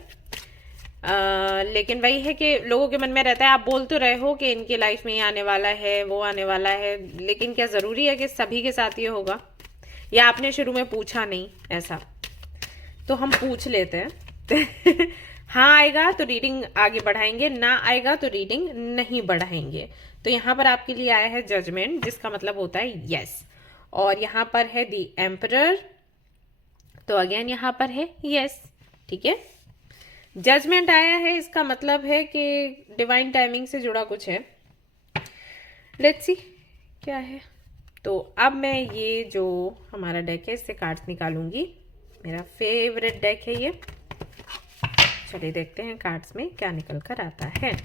लेकिन वही है कि लोगों के मन में रहता है, आप बोल तो रहे हो कि इनकी लाइफ में ये आने वाला है, वो आने वाला है, लेकिन क्या ज़रूरी है कि सभी के साथ ये होगा? या आपने शुरू में पूछा नहीं ऐसा? तो हम पूछ लेते हैं हाँ आएगा तो रीडिंग आगे बढ़ाएंगे, ना आएगा तो रीडिंग नहीं बढ़ाएंगे। तो यहाँ पर आपके लिए आया है जजमेंट, जिसका मतलब होता है यस। और यहाँ पर है दी एम्परर, तो अगेन यहाँ पर है यस, ठीक है। जजमेंट आया है, इसका मतलब है कि डिवाइन टाइमिंग से जुड़ा कुछ है। लेट्स सी क्या है। तो अब मैं ये जो हमारा डेक है इससे कार्ड्स निकालूंगी। मेरा फेवरेट डेक है ये। चलिए देखते हैं कार्ड्स में क्या निकल कर आता है।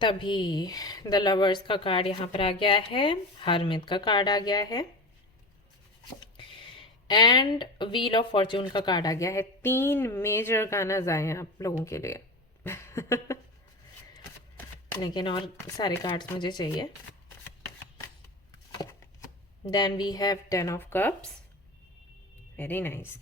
तभी द लवर्स का कार्ड यहाँ पर आ गया है, हरमित का कार्ड आ गया है एंड व्हील ऑफ फॉर्चून का कार्ड आ गया है। 3 मेजर गानाज आए हैं आप लोगों के लिए लेकिन और सारे कार्ड्स मुझे चाहिए। Then we have 10 of cups, very nice.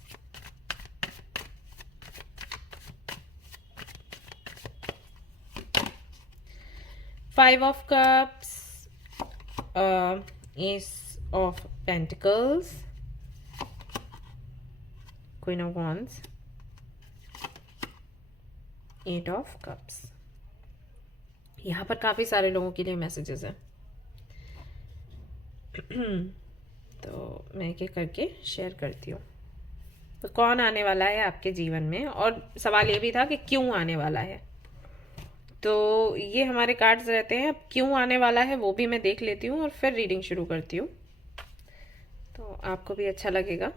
Five of Cups, Ace of Pentacles, Queen of Wands, 8 of Cups। यहाँ पर काफ़ी सारे लोगों के लिए मैसेजेस हैं तो मैं एक एक करके शेयर करती हूँ। तो कौन आने वाला है आपके जीवन में, और सवाल ये भी था कि क्यों आने वाला है। तो ये हमारे कार्ड्स रहते हैं। अब क्यों आने वाला है वो भी मैं देख लेती हूँ और फिर रीडिंग शुरू करती हूँ, तो आपको भी अच्छा लगेगा।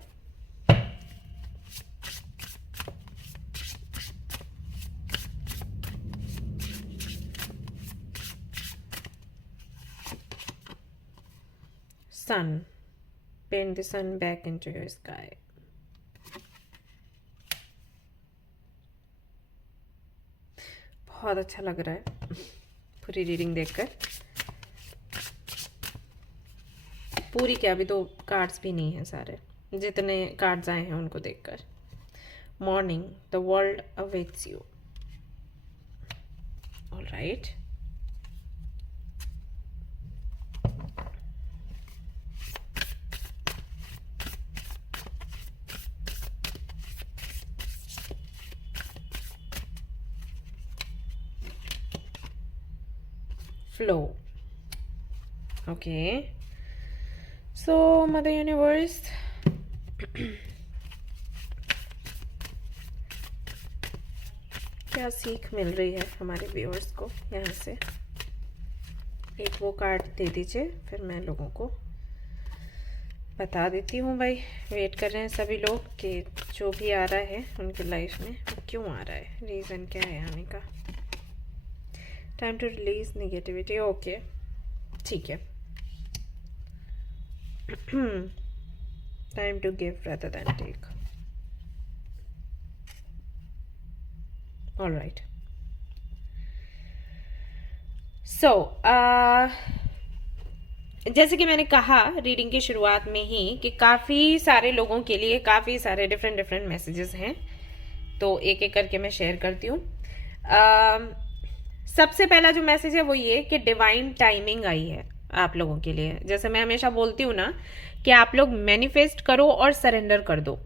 सन, paint the sun back into your sky। बहुत अच्छा लग रहा है पूरी रीडिंग देखकर। पूरी क्या, अभी तो कार्ड्स भी नहीं है सारे, जितने कार्ड्स आए हैं उनको देखकर। Morning, the world awaits you. Alright, flow, okay, so Mother Universe क्या सीख मिल रही है हमारे व्यूअर्स को यहाँ से। एक वो कार्ड दे दीजिए, फिर मैं लोगों को बता देती हूँ। भाई वेट कर रहे हैं सभी लोग कि जो भी आ रहा है उनकी लाइफ में वो क्यों आ रहा है, रीज़न क्या है आने का। Time to release negativity, okay ठीक है। Time to give rather than take, all right। So जैसे कि मैंने कहा रीडिंग की शुरुआत में ही कि काफ़ी सारे लोगों के लिए काफ़ी सारे डिफरेंट मैसेजेस हैं, तो एक एक करके मैं शेयर करती हूँ। सबसे पहला जो मैसेज है वो ये कि डिवाइन टाइमिंग आई है आप लोगों के लिए। जैसे मैं हमेशा बोलती हूँ ना कि आप लोग मैनिफेस्ट करो और सरेंडर कर दो।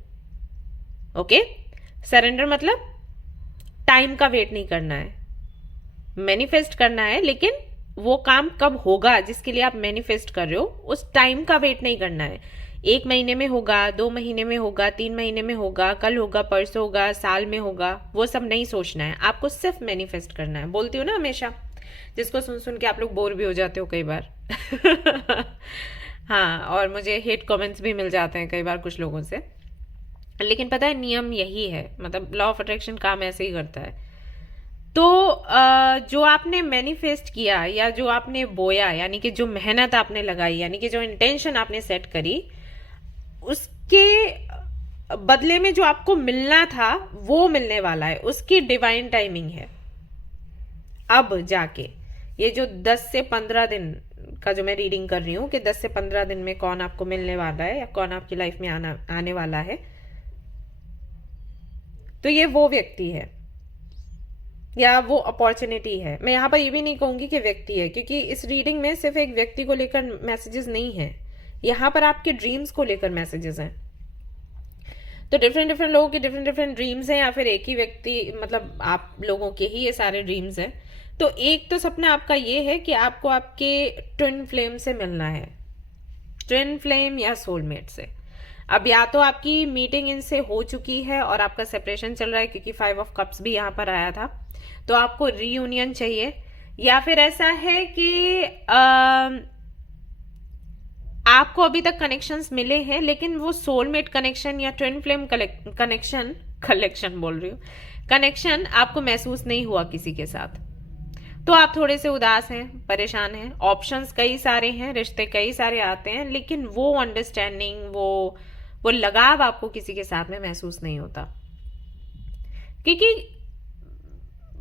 ओके, सरेंडर मतलब टाइम का वेट नहीं करना है, मैनिफेस्ट करना है, लेकिन वो काम कब होगा जिसके लिए आप मैनिफेस्ट कर रहे हो उस टाइम का वेट नहीं करना है। 1 महीने में होगा, 2 महीने में होगा, 3 महीने में होगा, कल होगा, परसों होगा, साल में होगा, वो सब नहीं सोचना है। आपको सिर्फ मैनिफेस्ट करना है। बोलती हूँ ना हमेशा, जिसको सुन सुन के आप लोग बोर भी हो जाते हो कई बार। हाँ, और मुझे हेट कमेंट्स भी मिल जाते हैं कई बार कुछ लोगों से, लेकिन पता है नियम यही है, मतलब लॉ ऑफ अट्रैक्शन काम ऐसे ही करता है। तो जो आपने मैनिफेस्ट किया या जो आपने बोया, यानी कि जो मेहनत आपने लगाई, यानी कि जो इंटेंशन आपने सेट करी, उसके बदले में जो आपको मिलना था वो मिलने वाला है। उसकी डिवाइन टाइमिंग है। अब जाके ये जो 10 से 15 दिन का जो मैं रीडिंग कर रही हूँ कि 10 से 15 दिन में कौन आपको मिलने वाला है या कौन आपकी लाइफ में आने वाला है, तो ये वो व्यक्ति है या वो अपॉर्चुनिटी है। मैं यहाँ पर ये भी नहीं कहूंगी कि व्यक्ति है, क्योंकि इस रीडिंग में सिर्फ एक व्यक्ति को लेकर मैसेजेस नहीं है, यहाँ पर आपके ड्रीम्स को लेकर मैसेजेस हैं। तो डिफरेंट लोगों के डिफरेंट ड्रीम्स हैं, या फिर एक ही व्यक्ति, मतलब आप लोगों के ही ये सारे ड्रीम्स हैं। तो एक तो सपना आपका ये है कि आपको आपके ट्विन फ्लेम से मिलना है, ट्विन फ्लेम या सोलमेट से। अब या तो आपकी मीटिंग इनसे हो चुकी है और आपका सेपरेशन चल रहा है, क्योंकि 5 ऑफ कप्स भी यहाँ पर आया था, तो आपको रीयूनियन चाहिए। या फिर ऐसा है कि आपको अभी तक कनेक्शंस मिले हैं, लेकिन वो सोलमेट कनेक्शन या ट्विन फ्लेम कनेक्शन आपको महसूस नहीं हुआ किसी के साथ। तो आप थोड़े से उदास हैं, परेशान हैं। ऑप्शंस कई सारे हैं, रिश्ते कई सारे आते हैं, लेकिन वो अंडरस्टैंडिंग, वो लगाव आपको किसी के साथ में महसूस नहीं होता, क्योंकि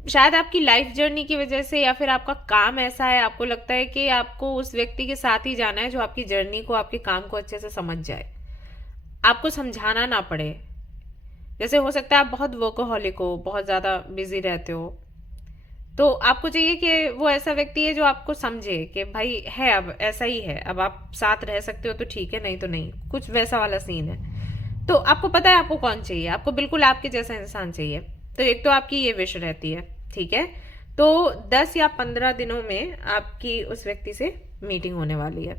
शायद आपकी लाइफ जर्नी की वजह से या फिर आपका काम ऐसा है, आपको लगता है कि आपको उस व्यक्ति के साथ ही जाना है जो आपकी जर्नी को, आपके काम को अच्छे से समझ जाए, आपको समझाना ना पड़े। जैसे हो सकता है आप बहुत वर्कोहॉलिक हो, बहुत ज्यादा बिजी रहते हो, तो आपको चाहिए कि वो ऐसा व्यक्ति है जो आपको समझे कि भाई है, अब ऐसा ही है, अब आप साथ रह सकते हो तो ठीक है, नहीं तो नहीं, कुछ वैसा वाला सीन है। तो आपको पता है आपको कौन चाहिए, आपको बिल्कुल आपके जैसा इंसान चाहिए। तो एक तो आपकी ये विश रहती है, ठीक है। तो 10 या 15 दिनों में आपकी उस व्यक्ति से मीटिंग होने वाली है।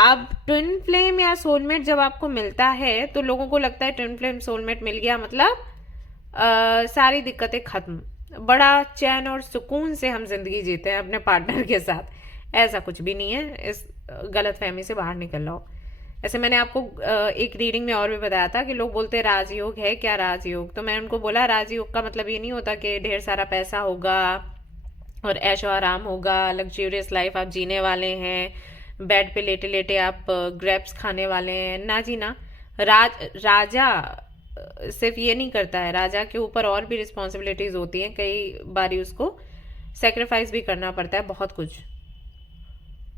अब ट्विन फ्लेम या सोलमेट जब आपको मिलता है तो लोगों को लगता है ट्विन फ्लेम सोलमेट मिल गया मतलब सारी दिक्कतें खत्म, बड़ा चैन और सुकून से हम जिंदगी जीते हैं अपने पार्टनर के साथ। ऐसा कुछ भी नहीं है, इस गलतफहमी से बाहर निकल आओ। ऐसे मैंने आपको एक रीडिंग में और भी बताया था कि लोग बोलते हैं राजयोग है क्या, राजयोग। तो मैं उनको बोला राजयोग का मतलब ये नहीं होता कि ढेर सारा पैसा होगा और ऐशो आराम होगा, लग्जूरियस लाइफ आप जीने वाले हैं, बेड पे लेटे लेटे आप ग्रेप्स खाने वाले हैं। ना जी ना, राजा सिर्फ ये नहीं करता है, राजा के ऊपर और भी रिस्पॉन्सिबिलिटीज होती हैं, कई बारी उसको सेक्रीफाइस भी करना पड़ता है बहुत कुछ,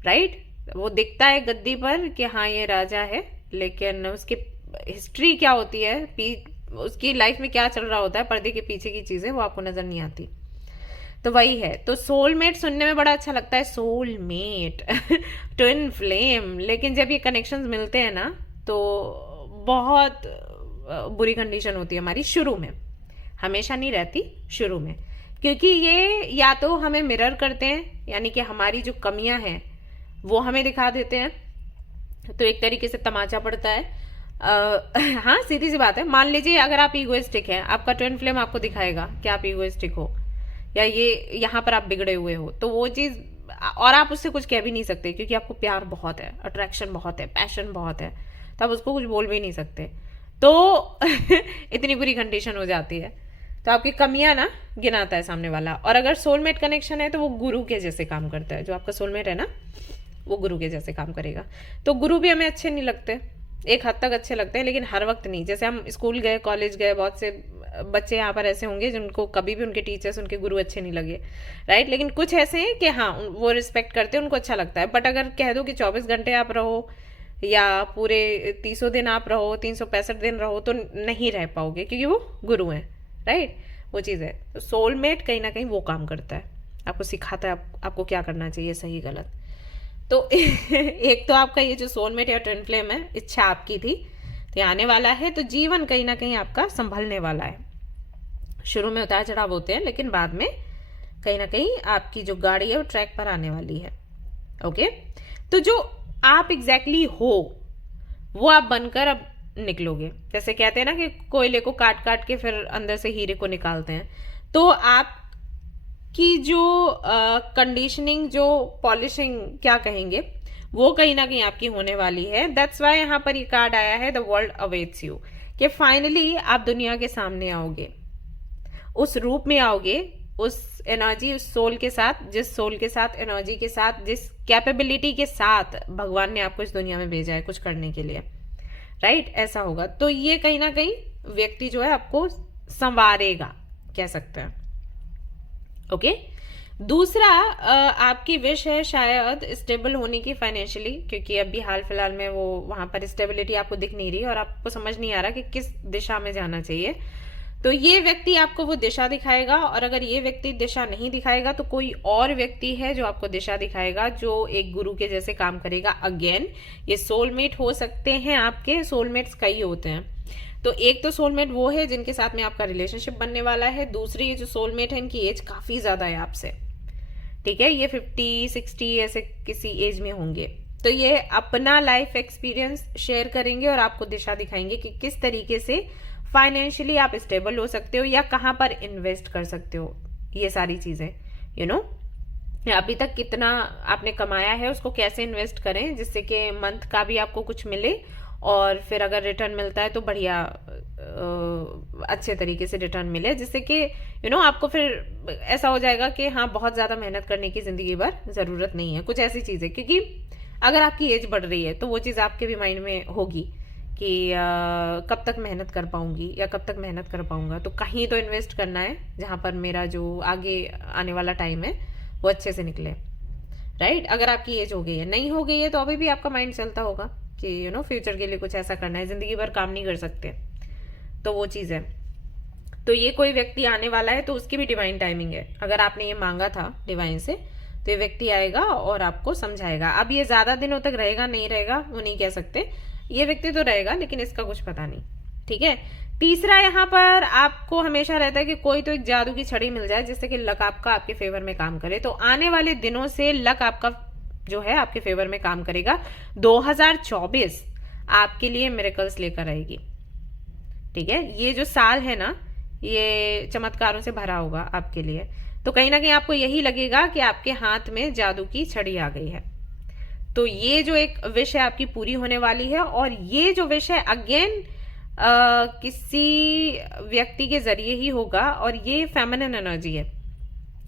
राइट। वो दिखता है गद्दी पर कि हाँ ये राजा है, लेकिन उसकी हिस्ट्री क्या होती है, उसकी लाइफ में क्या चल रहा होता है, पर्दे के पीछे की चीजें वो आपको नजर नहीं आती। तो वही है। तो सोलमेट सुनने में बड़ा अच्छा लगता है, सोलमेट ट्विन फ्लेम, लेकिन जब ये कनेक्शंस मिलते हैं ना तो बहुत बुरी कंडीशन होती है हमारी शुरू में, हमेशा नहीं रहती, शुरू में। क्योंकि ये या तो हमें मिरर करते हैं, यानी कि हमारी जो कमियां हैं वो हमें दिखा देते हैं, तो एक तरीके से तमाचा पड़ता है। हाँ सीधी सी बात है। मान लीजिए अगर आप ईगोइस्टिक हैं, आपका ट्विन फ्लेम आपको दिखाएगा कि आप ईगोइस्टिक हो या ये यहाँ पर आप बिगड़े हुए हो, तो वो चीज, और आप उससे कुछ कह भी नहीं सकते क्योंकि आपको प्यार बहुत है, अट्रैक्शन बहुत है, पैशन बहुत है, तो आप उसको कुछ बोल भी नहीं सकते। तो इतनी बुरी कंडीशन हो जाती है, तो आपकी कमियां ना गिनाता है सामने वाला। और अगर सोलमेट कनेक्शन है तो वो गुरु के जैसे काम करता है। जो आपका सोलमेट है ना, वो गुरु के जैसे काम करेगा। तो गुरु भी हमें अच्छे नहीं लगते, एक हद तक अच्छे लगते हैं लेकिन हर वक्त नहीं। जैसे हम स्कूल गए, कॉलेज गए, बहुत से बच्चे यहाँ पर ऐसे होंगे जिनको कभी भी उनके टीचर्स, उनके गुरु अच्छे नहीं लगे, राइट। लेकिन कुछ ऐसे हैं कि हाँ वो रिस्पेक्ट करते हैं, उनको अच्छा लगता है। बट अगर कह दो कि 24 घंटे आप रहो या पूरे 300 दिन आप रहो, 365 दिन रहो, तो नहीं रह पाओगे क्योंकि वो गुरु हैं, राइट। वो चीज़ है। तो सोलमेट कहीं ना कहीं वो काम करता है, आपको सिखाता है आपको क्या करना चाहिए, सही गलत। तो एक तो आपका ये जो सोलमेट या ट्विन फ्लेम है, इच्छा आपकी थी तो आने वाला है। तो जीवन कहीं ना कहीं आपका संभलने वाला है। शुरू में उतार चढ़ाव होते हैं लेकिन बाद में कहीं ना कहीं आपकी जो गाड़ी है वो ट्रैक पर आने वाली है। ओके, तो जो आप एग्जैक्टली हो वो आप बनकर अब निकलोगे। जैसे कहते हैं ना कि कोयले को काट काट के फिर अंदर से हीरे को निकालते हैं, तो आप की जो कंडीशनिंग, जो पॉलिशिंग क्या कहेंगे, वो कहीं ना कहीं आपकी होने वाली है। दैट्स वाई यहाँ पर ये कार्ड आया है द वर्ल्ड अवेट्स यू, कि फाइनली आप दुनिया के सामने आओगे, उस रूप में आओगे, उस एनर्जी, उस सोल के साथ, जिस सोल के साथ, एनर्जी के साथ, जिस कैपेबिलिटी के साथ भगवान ने आपको इस दुनिया में भेजा है कुछ करने के लिए, राइट। ऐसा होगा। तो ये कहीं ना कहीं व्यक्ति जो है आपको संवारेगा, कह सकते हैं। ओके, दूसरा आपकी विश है शायद स्टेबल होने की फाइनेंशियली, क्योंकि अभी हाल फिलहाल में वो वहां पर स्टेबिलिटी आपको दिख नहीं रही और आपको समझ नहीं आ रहा कि किस दिशा में जाना चाहिए। तो ये व्यक्ति आपको वो दिशा दिखाएगा, और अगर ये व्यक्ति दिशा नहीं दिखाएगा तो कोई और व्यक्ति है जो आपको दिशा दिखाएगा, जो एक गुरु के जैसे काम करेगा। अगेन ये सोलमेट हो सकते हैं, आपके सोलमेट्स कई होते हैं। तो एक तो सोलमेट वो है जिनके साथ में आपका रिलेशनशिप बनने वाला है। दूसरी ये जो सोलमेट है इनकी एज काफी ज्यादा है आपसे, ठीक है, ये 50-60 ऐसे किसी एज में होंगे। तो ये अपना लाइफ एक्सपीरियंस शेयर करेंगे और आपको दिशा दिखाएंगे कि किस तरीके से फाइनेंशियली आप स्टेबल हो सकते हो या कहाँ पर इन्वेस्ट कर सकते हो। ये सारी चीजें यू नो अभी तक कितना आपने कमाया है उसको कैसे इन्वेस्ट करें जिससे कि मंथ का भी आपको कुछ मिले, और फिर अगर रिटर्न मिलता है तो बढ़िया अच्छे तरीके से रिटर्न मिले, जिससे कि आपको फिर ऐसा हो जाएगा कि हाँ बहुत ज्यादा मेहनत करने की जिंदगी भर जरूरत नहीं है। कुछ ऐसी चीजें, क्योंकि अगर आपकी एज बढ़ रही है तो वो चीज आपके भी माइंड में होगी कि कब तक मेहनत कर पाऊंगी या कब तक मेहनत कर पाऊंगा। तो कहीं तो इन्वेस्ट करना है जहां पर मेरा जो आगे आने वाला टाइम है वो अच्छे से निकले, राइट। अगर आपकी एज हो गई है, नहीं हो गई है तो अभी भी आपका माइंड चलता होगा कि फ्यूचर के लिए कुछ ऐसा करना है, जिंदगी भर काम नहीं कर सकते, तो वो चीज है। तो ये कोई व्यक्ति आने वाला है तो उसकी भी डिवाइन टाइमिंग है। अगर आपने ये मांगा था डिवाइन से तो ये व्यक्ति आएगा और आपको समझाएगा। अब ये ज्यादा दिनों तक रहेगा नहीं रहेगा वो नहीं कह सकते, ये व्यक्ति तो रहेगा लेकिन इसका कुछ पता नहीं, ठीक है। तीसरा यहाँ पर आपको हमेशा रहता है कि कोई तो एक जादू की छड़ी मिल जाए जिससे कि लक आपका आपके फेवर में काम करे। तो आने वाले दिनों से लक आपका जो है आपके फेवर में काम करेगा। 2024 आपके लिए मिरेकल्स लेकर आएगी, ठीक है। ये जो साल है ना ये चमत्कारों से भरा होगा आपके लिए। तो कहीं ना कहीं आपको यही लगेगा कि आपके हाथ में जादू की छड़ी आ गई है। तो ये जो एक विश है आपकी पूरी होने वाली है, और ये जो विश है अगेन किसी व्यक्ति के जरिए ही होगा, और ये फेमिनिन एनर्जी है।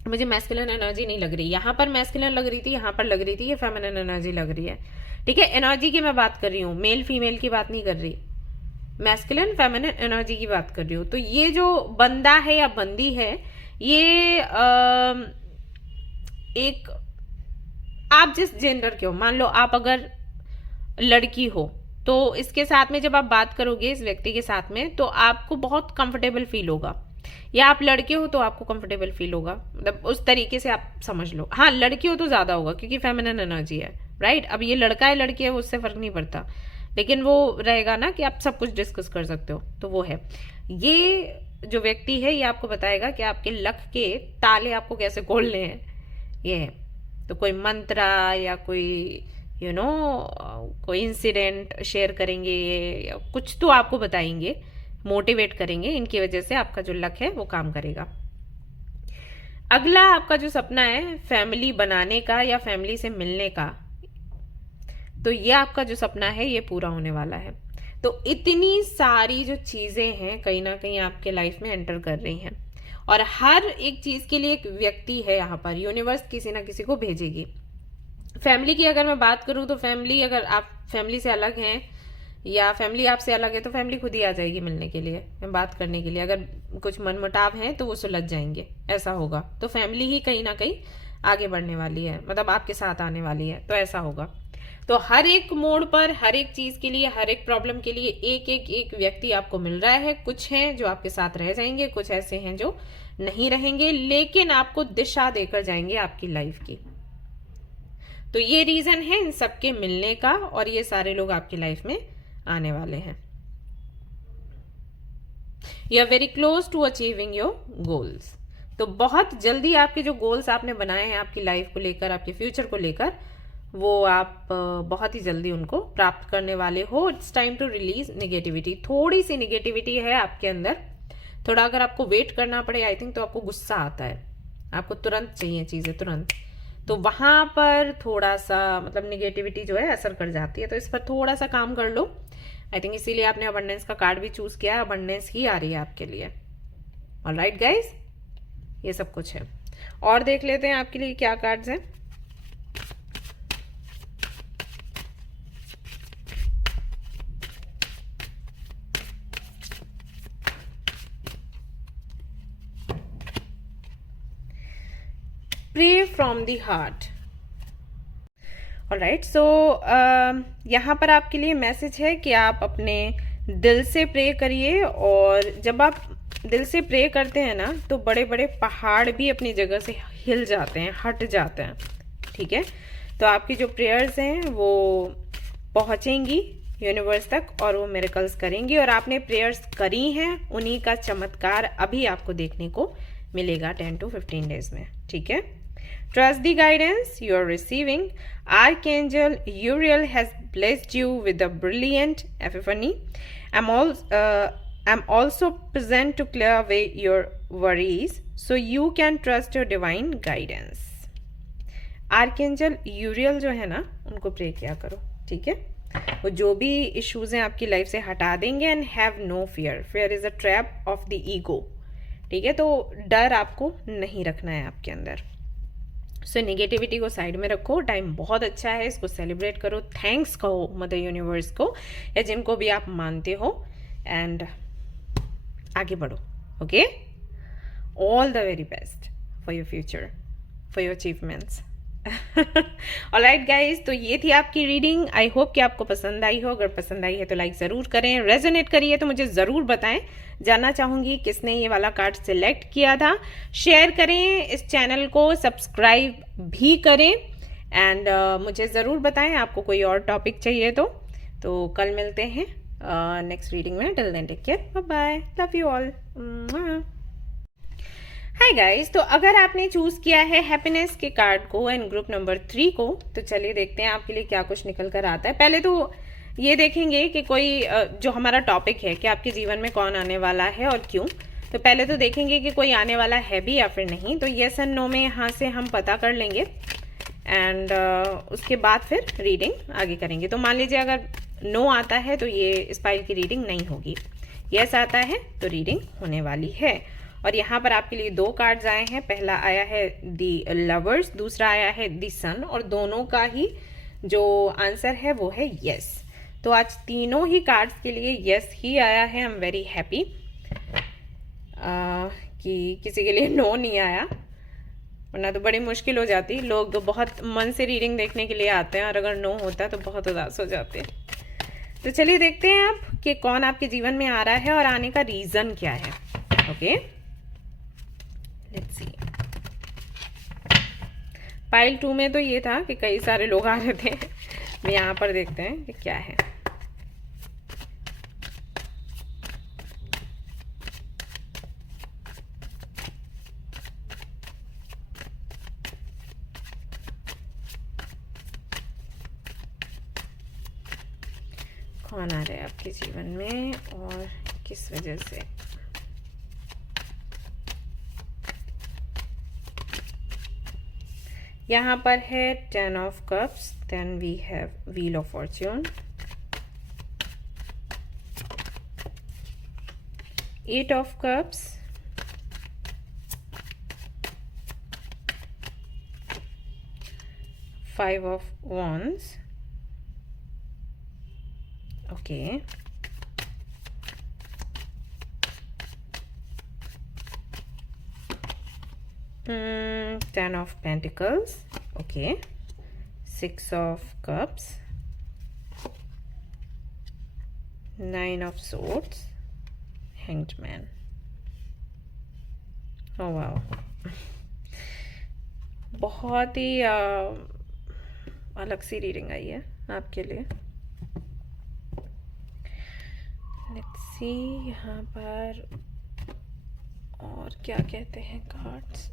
मुझे मैस्कुलिन एनर्जी नहीं लग रही, यहाँ पर मैस्कुलिन लग रही थी, यहाँ पर लग रही थी, ये फेमिनिन एनर्जी लग रही है, ठीक है। एनर्जी की मैं बात कर रही हूँ, मेल फीमेल की बात नहीं कर रही, मैस्कुलिन फेमिनिन एनर्जी की बात कर रही हूँ। तो ये जो बंदा है या बंदी है, ये एक आप जिस जेंडर के हो, मान लो आप अगर लड़की हो तो इसके साथ में जब आप बात करोगे इस व्यक्ति के साथ में तो आपको बहुत कंफर्टेबल फील होगा, या आप लड़के हो तो आपको कंफर्टेबल फील होगा, मतलब उस तरीके से आप समझ लो। हाँ लड़की हो तो ज्यादा होगा क्योंकि फेमिनिन एनर्जी है, राइट। अब ये लड़का है लड़की है उससे फर्क नहीं पड़ता, लेकिन वो रहेगा ना कि आप सब कुछ डिस्कस कर सकते हो। तो वो है, ये जो व्यक्ति है ये आपको बताएगा कि आपके लक के ताले आपको कैसे खोलने हैं, ये है। तो कोई मंत्र या कोई यू नो कोई इंसिडेंट शेयर करेंगे या कुछ तो आपको बताएंगे, मोटिवेट करेंगे, इनकी वजह से आपका जो लक है वो काम करेगा। अगला आपका जो सपना है फैमिली बनाने का या फैमिली से मिलने का, तो ये आपका जो सपना है ये पूरा होने वाला है। तो इतनी सारी जो चीजें हैं कहीं ना कहीं आपके लाइफ में एंटर कर रही हैं, और हर एक चीज के लिए एक व्यक्ति है यहाँ पर, यूनिवर्स किसी ना किसी को भेजेगी। फैमिली की अगर मैं बात करूं तो फैमिली, अगर आप फैमिली से अलग हैं या फैमिली आपसे अलग है तो फैमिली खुद ही आ जाएगी मिलने के लिए, बात करने के लिए। अगर कुछ मनमुटाव है तो वो सुलझ जाएंगे, ऐसा होगा। तो फैमिली ही कहीं ना कहीं आगे बढ़ने वाली है, मतलब आपके साथ आने वाली है, तो ऐसा होगा। तो हर एक मोड़ पर, हर एक चीज के लिए, हर एक प्रॉब्लम के लिए एक व्यक्ति आपको मिल रहा है। कुछ हैं जो आपके साथ रह जाएंगे, कुछ ऐसे हैं जो नहीं रहेंगे, लेकिन आपको दिशा देकर जाएंगे आपकी लाइफ की। तो ये रीजन है इन सबके मिलने का, और ये सारे लोग आपकी लाइफ में आने वाले हैं। You are very close to achieving your goals. तो बहुत जल्दी आपके जो गोल्स आपने बनाए हैं आपकी लाइफ को लेकर, आपके फ्यूचर को लेकर, वो आप बहुत ही जल्दी उनको प्राप्त करने वाले हो। It's time to release negativity. थोड़ी सी निगेटिविटी है आपके अंदर, थोड़ा अगर आपको वेट करना पड़े आई थिंक, तो आपको गुस्सा आता है, आपको तुरंत चाहिए चीजें तुरंत, तो वहां पर थोड़ा सा मतलब निगेटिविटी जो है असर कर जाती है। तो इस पर थोड़ा सा काम कर लो आई थिंक, इसीलिए आपने अबंडेंस का कार्ड भी चूज किया है, अबंडेंस ही आ रही है आपके लिए। ऑलराइट गाइस, ये सब कुछ है। और देख लेते हैं आपके लिए क्या कार्ड्स हैं। Pray from the heart. Alright, so यहाँ पर आपके लिए मैसेज है कि आप अपने दिल से प्रे करिए, और जब आप दिल से प्रे करते हैं ना तो बड़े बड़े पहाड़ भी अपनी जगह से हिल जाते हैं, हट जाते हैं। ठीक है, तो आपकी जो प्रेयर्स हैं वो पहुँचेंगी यूनिवर्स तक और वो मिरेकल्स करेंगी, और आपने प्रेयर्स करी हैं उन्हीं का चमत्कार अभी आपको देखने को मिलेगा 10 to 15 डेज में। ठीक है, trust the guidance you are receiving. Archangel Uriel has blessed you with a brilliant epiphany. I'm also present to clear away your worries so you can trust your divine guidance. Archangel Uriel जो है ना, उनको pray किया करो। ठीक है, वो जो भी इश्यूज हैं आपकी लाइफ से हटा देंगे। And have no fear, fear is a trap of the ego. ठीक है, तो डर आपको नहीं रखना है आपके अंदर। सो नेगेटिविटी को साइड में रखो, टाइम बहुत अच्छा है, इसको सेलिब्रेट करो, थैंक्स कहो मदर यूनिवर्स को या जिनको भी आप मानते हो, एंड आगे बढ़ो। Okay, all the very best for your future, for your achievements. Alright guys, तो ये थी आपकी रीडिंग। आई होप कि आपको पसंद आई हो। अगर पसंद आई है तो लाइक ज़रूर करें, रेजोनेट करिए तो मुझे ज़रूर बताएं। जानना चाहूँगी किसने ये वाला कार्ड सिलेक्ट किया था। शेयर करें, इस चैनल को सब्सक्राइब भी करें, एंड मुझे ज़रूर बताएं आपको कोई और टॉपिक चाहिए तो कल मिलते हैं नेक्स्ट रीडिंग में। Till then take care, bye bye, love you all. Hi guys, तो अगर आपने चूज किया है हैप्पीनेस के कार्ड को एंड ग्रुप नंबर 3 को, तो चलिए देखते हैं आपके लिए क्या कुछ निकल कर आता है। पहले तो ये देखेंगे कि कोई जो हमारा टॉपिक है कि आपके जीवन में कौन आने वाला है और क्यों। तो पहले तो देखेंगे कि कोई आने वाला है भी या फिर नहीं। तो येस एंड नो में यहाँ से हम पता कर लेंगे, एंड उसके बाद फिर रीडिंग आगे करेंगे। तो मान लीजिए अगर नो आता है तो ये इस फाइल की रीडिंग नहीं होगी, येस आता है तो रीडिंग होने वाली है। और यहाँ पर आपके लिए 2 कार्ड्स आए हैं। पहला आया है दी लवर्स, दूसरा आया है दी सन, और दोनों का ही जो आंसर है वो है यस। तो आज तीनों ही कार्ड्स के लिए यस ही आया है। आई एम वेरी हैप्पी कि किसी के लिए नो नहीं आया, वरना तो बड़ी मुश्किल हो जाती। लोग तो बहुत मन से रीडिंग देखने के लिए आते हैं और अगर नो होता है तो बहुत उदास हो जाते हैं। तो चलिए देखते हैं आप कि कौन आपके जीवन में आ रहा है और आने का रीजन क्या है। Okay, let's see. पाइल 2 में तो ये था कि कई सारे लोग आ रहे थे। यहाँ पर देखते हैं कि क्या है। कौन आ रहा है आपके जीवन में और किस वजह से। यहाँ पर है 10 of cups, then we have wheel of fortune, 8 of cups, 5 of wands, okay, hmm, 10 of pentacles, okay, 6 of cups, 9 of swords, hanged man. Oh wow. बहुत ही अलग सी रीडिंग आई है आपके लिए। लेट्स सी यहाँ पर और क्या कहते हैं cards.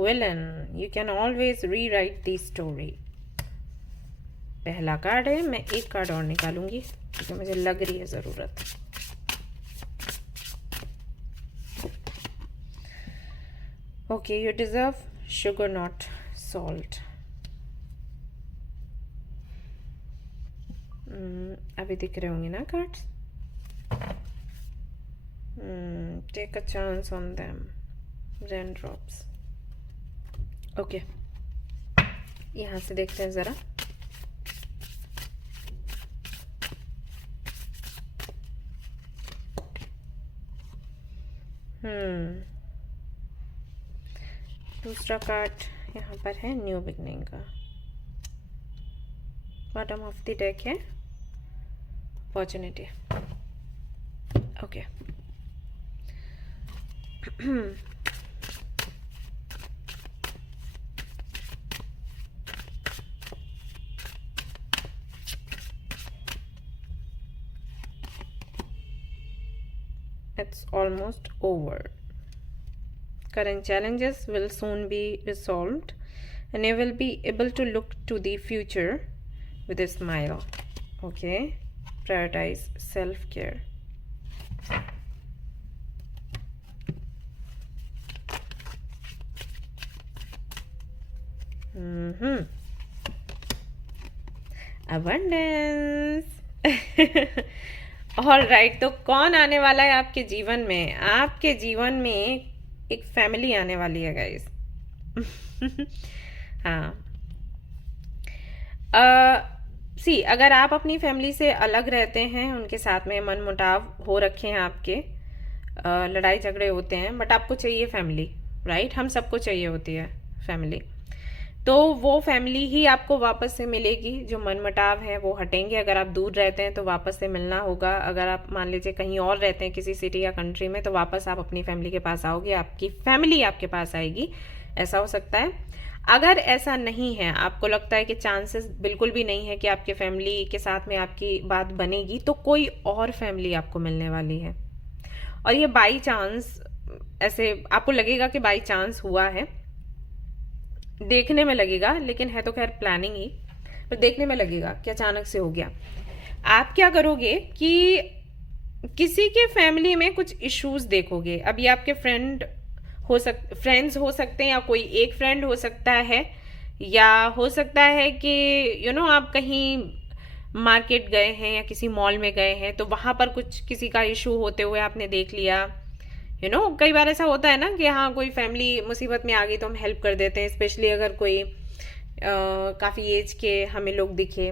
Villain, you can always rewrite the story. पहला कार्ड है, मैं एक कार्ड और निकालूंगी क्योंकि मुझे लग रही है ज़रूरत। Okay, you deserve sugar not salt. अभी दिख रहे होंगे ना cards. Take a chance on them, rain drops. Okay, यहाँ से देखते हैं ज़रा। दूसरा कार्ड यहाँ पर है न्यू बिगनिंग का। बॉटम ऑफ द डेक है opportunity. Okay, it's almost over. Current challenges will soon be resolved and you will be able to look to the future with a smile. Okay, prioritize self-care. Abundance. All right, तो कौन आने वाला है आपके जीवन में? आपके जीवन में एक फैमिली आने वाली है गाइस। हाँ, सी अगर आप अपनी फैमिली से अलग रहते हैं, उनके साथ में मनमुटाव हो रखे हैं आपके, लड़ाई झगड़े होते हैं, बट आपको चाहिए फैमिली, राइट? हम सबको चाहिए होती है फैमिली। तो वो फैमिली ही आपको वापस से मिलेगी। जो मनमुटाव है वो हटेंगे। अगर आप दूर रहते हैं तो वापस से मिलना होगा। अगर आप मान लीजिए कहीं और रहते हैं, किसी सिटी या कंट्री में, तो वापस आप अपनी फैमिली के पास आओगे, आपकी फैमिली आपके पास आएगी। ऐसा हो सकता है। अगर ऐसा नहीं है, आपको लगता है कि चांसेस बिल्कुल भी नहीं है कि आपके फैमिली के साथ में आपकी बात बनेगी, तो कोई और फैमिली आपको मिलने वाली है। और ये बाई चांस, ऐसे आपको लगेगा कि बाई चांस हुआ है, देखने में लगेगा, लेकिन है तो खैर प्लानिंग ही, पर देखने में लगेगा कि अचानक से हो गया। आप क्या करोगे कि किसी के फैमिली में कुछ इश्यूज देखोगे। अभी आपके फ्रेंड्स हो सकते हैं, या कोई एक फ्रेंड हो सकता है, या हो सकता है कि आप कहीं मार्केट गए हैं या किसी मॉल में गए हैं, तो वहां पर कुछ किसी का इशू होते हुए आपने देख लिया। कई बार ऐसा होता है ना कि हाँ, कोई फैमिली मुसीबत में आ गई तो हम हेल्प कर देते हैं, स्पेशली अगर कोई काफ़ी एज के हमें लोग दिखे,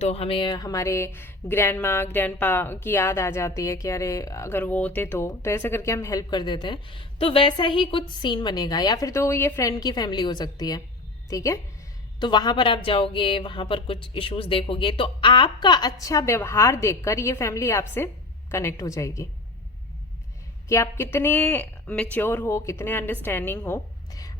तो हमें हमारे ग्रैंड माँ ग्रैंडपा की याद आ जाती है कि अरे अगर वो होते तो ऐसे करके हम हेल्प कर देते हैं। तो वैसा ही कुछ सीन बनेगा, या फिर तो ये फ्रेंड की फैमिली हो सकती है, ठीक है। तो वहां पर आप जाओगे, वहां पर कुछ इश्यूज देखोगे, तो आपका अच्छा व्यवहार देखकर ये फैमिली आपसे कनेक्ट हो जाएगी कि आप कितने मेच्योर हो, कितने अंडरस्टैंडिंग हो,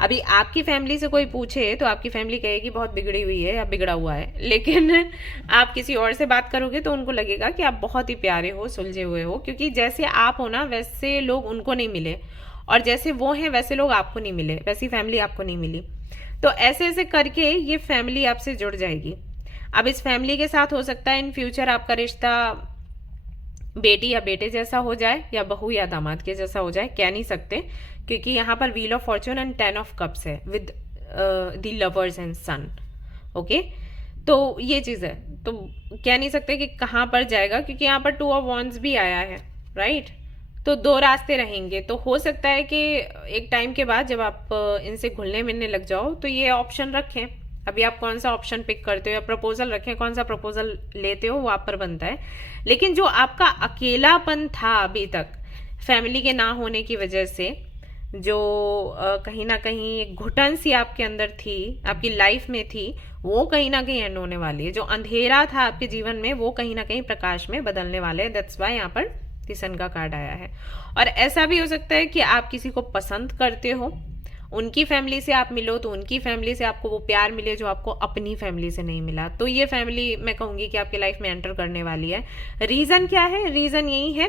अभी आपकी फैमिली से कोई पूछे तो आपकी फैमिली कहेगी बहुत बिगड़ी हुई है या बिगड़ा हुआ है, लेकिन आप किसी और से बात करोगे तो उनको लगेगा कि आप बहुत ही प्यारे हो, सुलझे हुए हो, क्योंकि जैसे आप हो ना वैसे लोग उनको नहीं मिले, और जैसे वो हैं वैसे लोग आपको नहीं मिले, वैसी फैमिली आपको नहीं मिली। तो ऐसे ऐसे करके ये फैमिली आपसे जुड़ जाएगी। अब इस फैमिली के साथ हो सकता है इन फ्यूचर आपका रिश्ता बेटी या बेटे जैसा हो जाए, या बहू या दामाद के जैसा हो जाए, कह नहीं सकते, क्योंकि यहाँ पर wheel of fortune and 10 of cups है with the lovers and sun. Okay, तो ये चीज है, तो कह नहीं सकते कि कहाँ पर जाएगा, क्योंकि यहाँ पर 2 ऑफ वॉन्ड्स भी आया है, राइट। तो 2 रास्ते रहेंगे। तो हो सकता है कि एक टाइम के बाद जब आप इनसे घुलने मिलने लग जाओ तो ये ऑप्शन रखें। अभी आप कौन सा ऑप्शन पिक करते हो, या प्रपोजल रखें, कौन सा प्रपोजल लेते हो वो आप पर बनता है। लेकिन जो आपका अकेलापन था अभी तक फैमिली के ना होने की वजह से, जो कहीं ना कहीं एक घुटन सी आपके अंदर थी, आपकी लाइफ में थी, वो कहीं ना कहीं एंड होने वाली है। जो अंधेरा था आपके जीवन में वो कहीं ना कहीं प्रकाश में बदलने वाले हैं। दैट्स वाई यहाँ पर सन का कार्ड आया है। और ऐसा भी हो सकता है कि आप किसी को पसंद करते हो, उनकी फैमिली से आप मिलो तो उनकी फैमिली से आपको वो प्यार मिले जो आपको अपनी फैमिली से नहीं मिला। तो ये फैमिली मैं कहूंगी कि आपकी लाइफ में एंटर करने वाली है। रीजन क्या है? रीजन यही है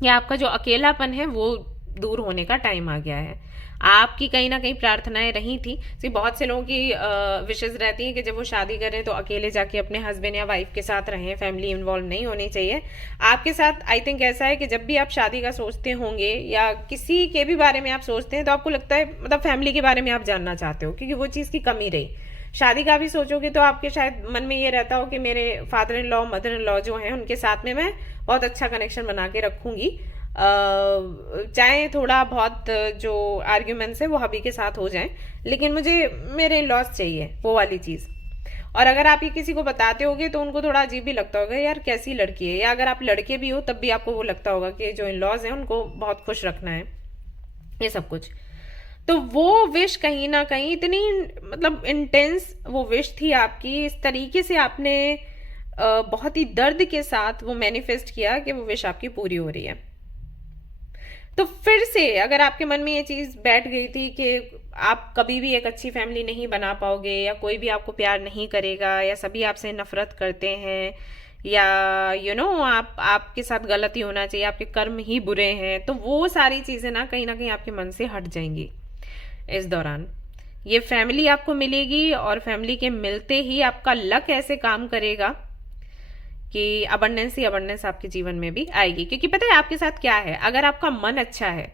कि आपका जो अकेलापन है वो दूर होने का टाइम आ गया है। आपकी कहीं ना कहीं प्रार्थनाएं रही थी। बहुत से लोगों की विशेष रहती हैं कि जब वो शादी करें तो अकेले जाके अपने हस्बैंड या वाइफ के साथ रहें, फैमिली इन्वॉल्व नहीं होनी चाहिए। आपके साथ आई थिंक ऐसा है कि जब भी आप शादी का सोचते होंगे या किसी के भी बारे में आप सोचते हैं तो आपको लगता है मतलब फैमिली के बारे में आप जानना चाहते हो, क्योंकि वो चीज़ की कमी रही। शादी का भी सोचोगे तो आपके शायद मन में ये रहता हो कि मेरे father in law mother in law जो हैं उनके साथ में मैं बहुत अच्छा कनेक्शन बना के रखूंगी, चाहे थोड़ा बहुत जो आर्ग्यूमेंट्स है वो हबी के साथ हो जाएं, लेकिन मुझे मेरे लॉस चाहिए, वो वाली चीज़। और अगर आप ये किसी को बताते होगे तो उनको थोड़ा अजीब भी लगता होगा, यार कैसी लड़की है। या अगर आप लड़के भी हो तब भी आपको वो लगता होगा कि जो इन लॉज हैं उनको बहुत खुश रखना है, ये सब कुछ। तो वो विश कहीं ना कहीं इतनी मतलब इंटेंस वो विश थी आपकी, इस तरीके से आपने बहुत ही दर्द के साथ वो मैनिफेस्ट किया कि वो विश आपकी पूरी हो रही है। तो फिर से अगर आपके मन में ये चीज़ बैठ गई थी कि आप कभी भी एक अच्छी फैमिली नहीं बना पाओगे, या कोई भी आपको प्यार नहीं करेगा, या सभी आपसे नफरत करते हैं, या आपके साथ गलती होना चाहिए, आपके कर्म ही बुरे हैं, तो वो सारी चीज़ें ना कहीं आपके मन से हट जाएंगी। इस दौरान ये फैमिली आपको मिलेगी, और फैमिली के मिलते ही आपका लक ऐसे काम करेगा कि अबंडेंस ही अबंडेंस आपके जीवन में भी आएगी। क्योंकि पता है आपके साथ क्या है, अगर आपका मन अच्छा है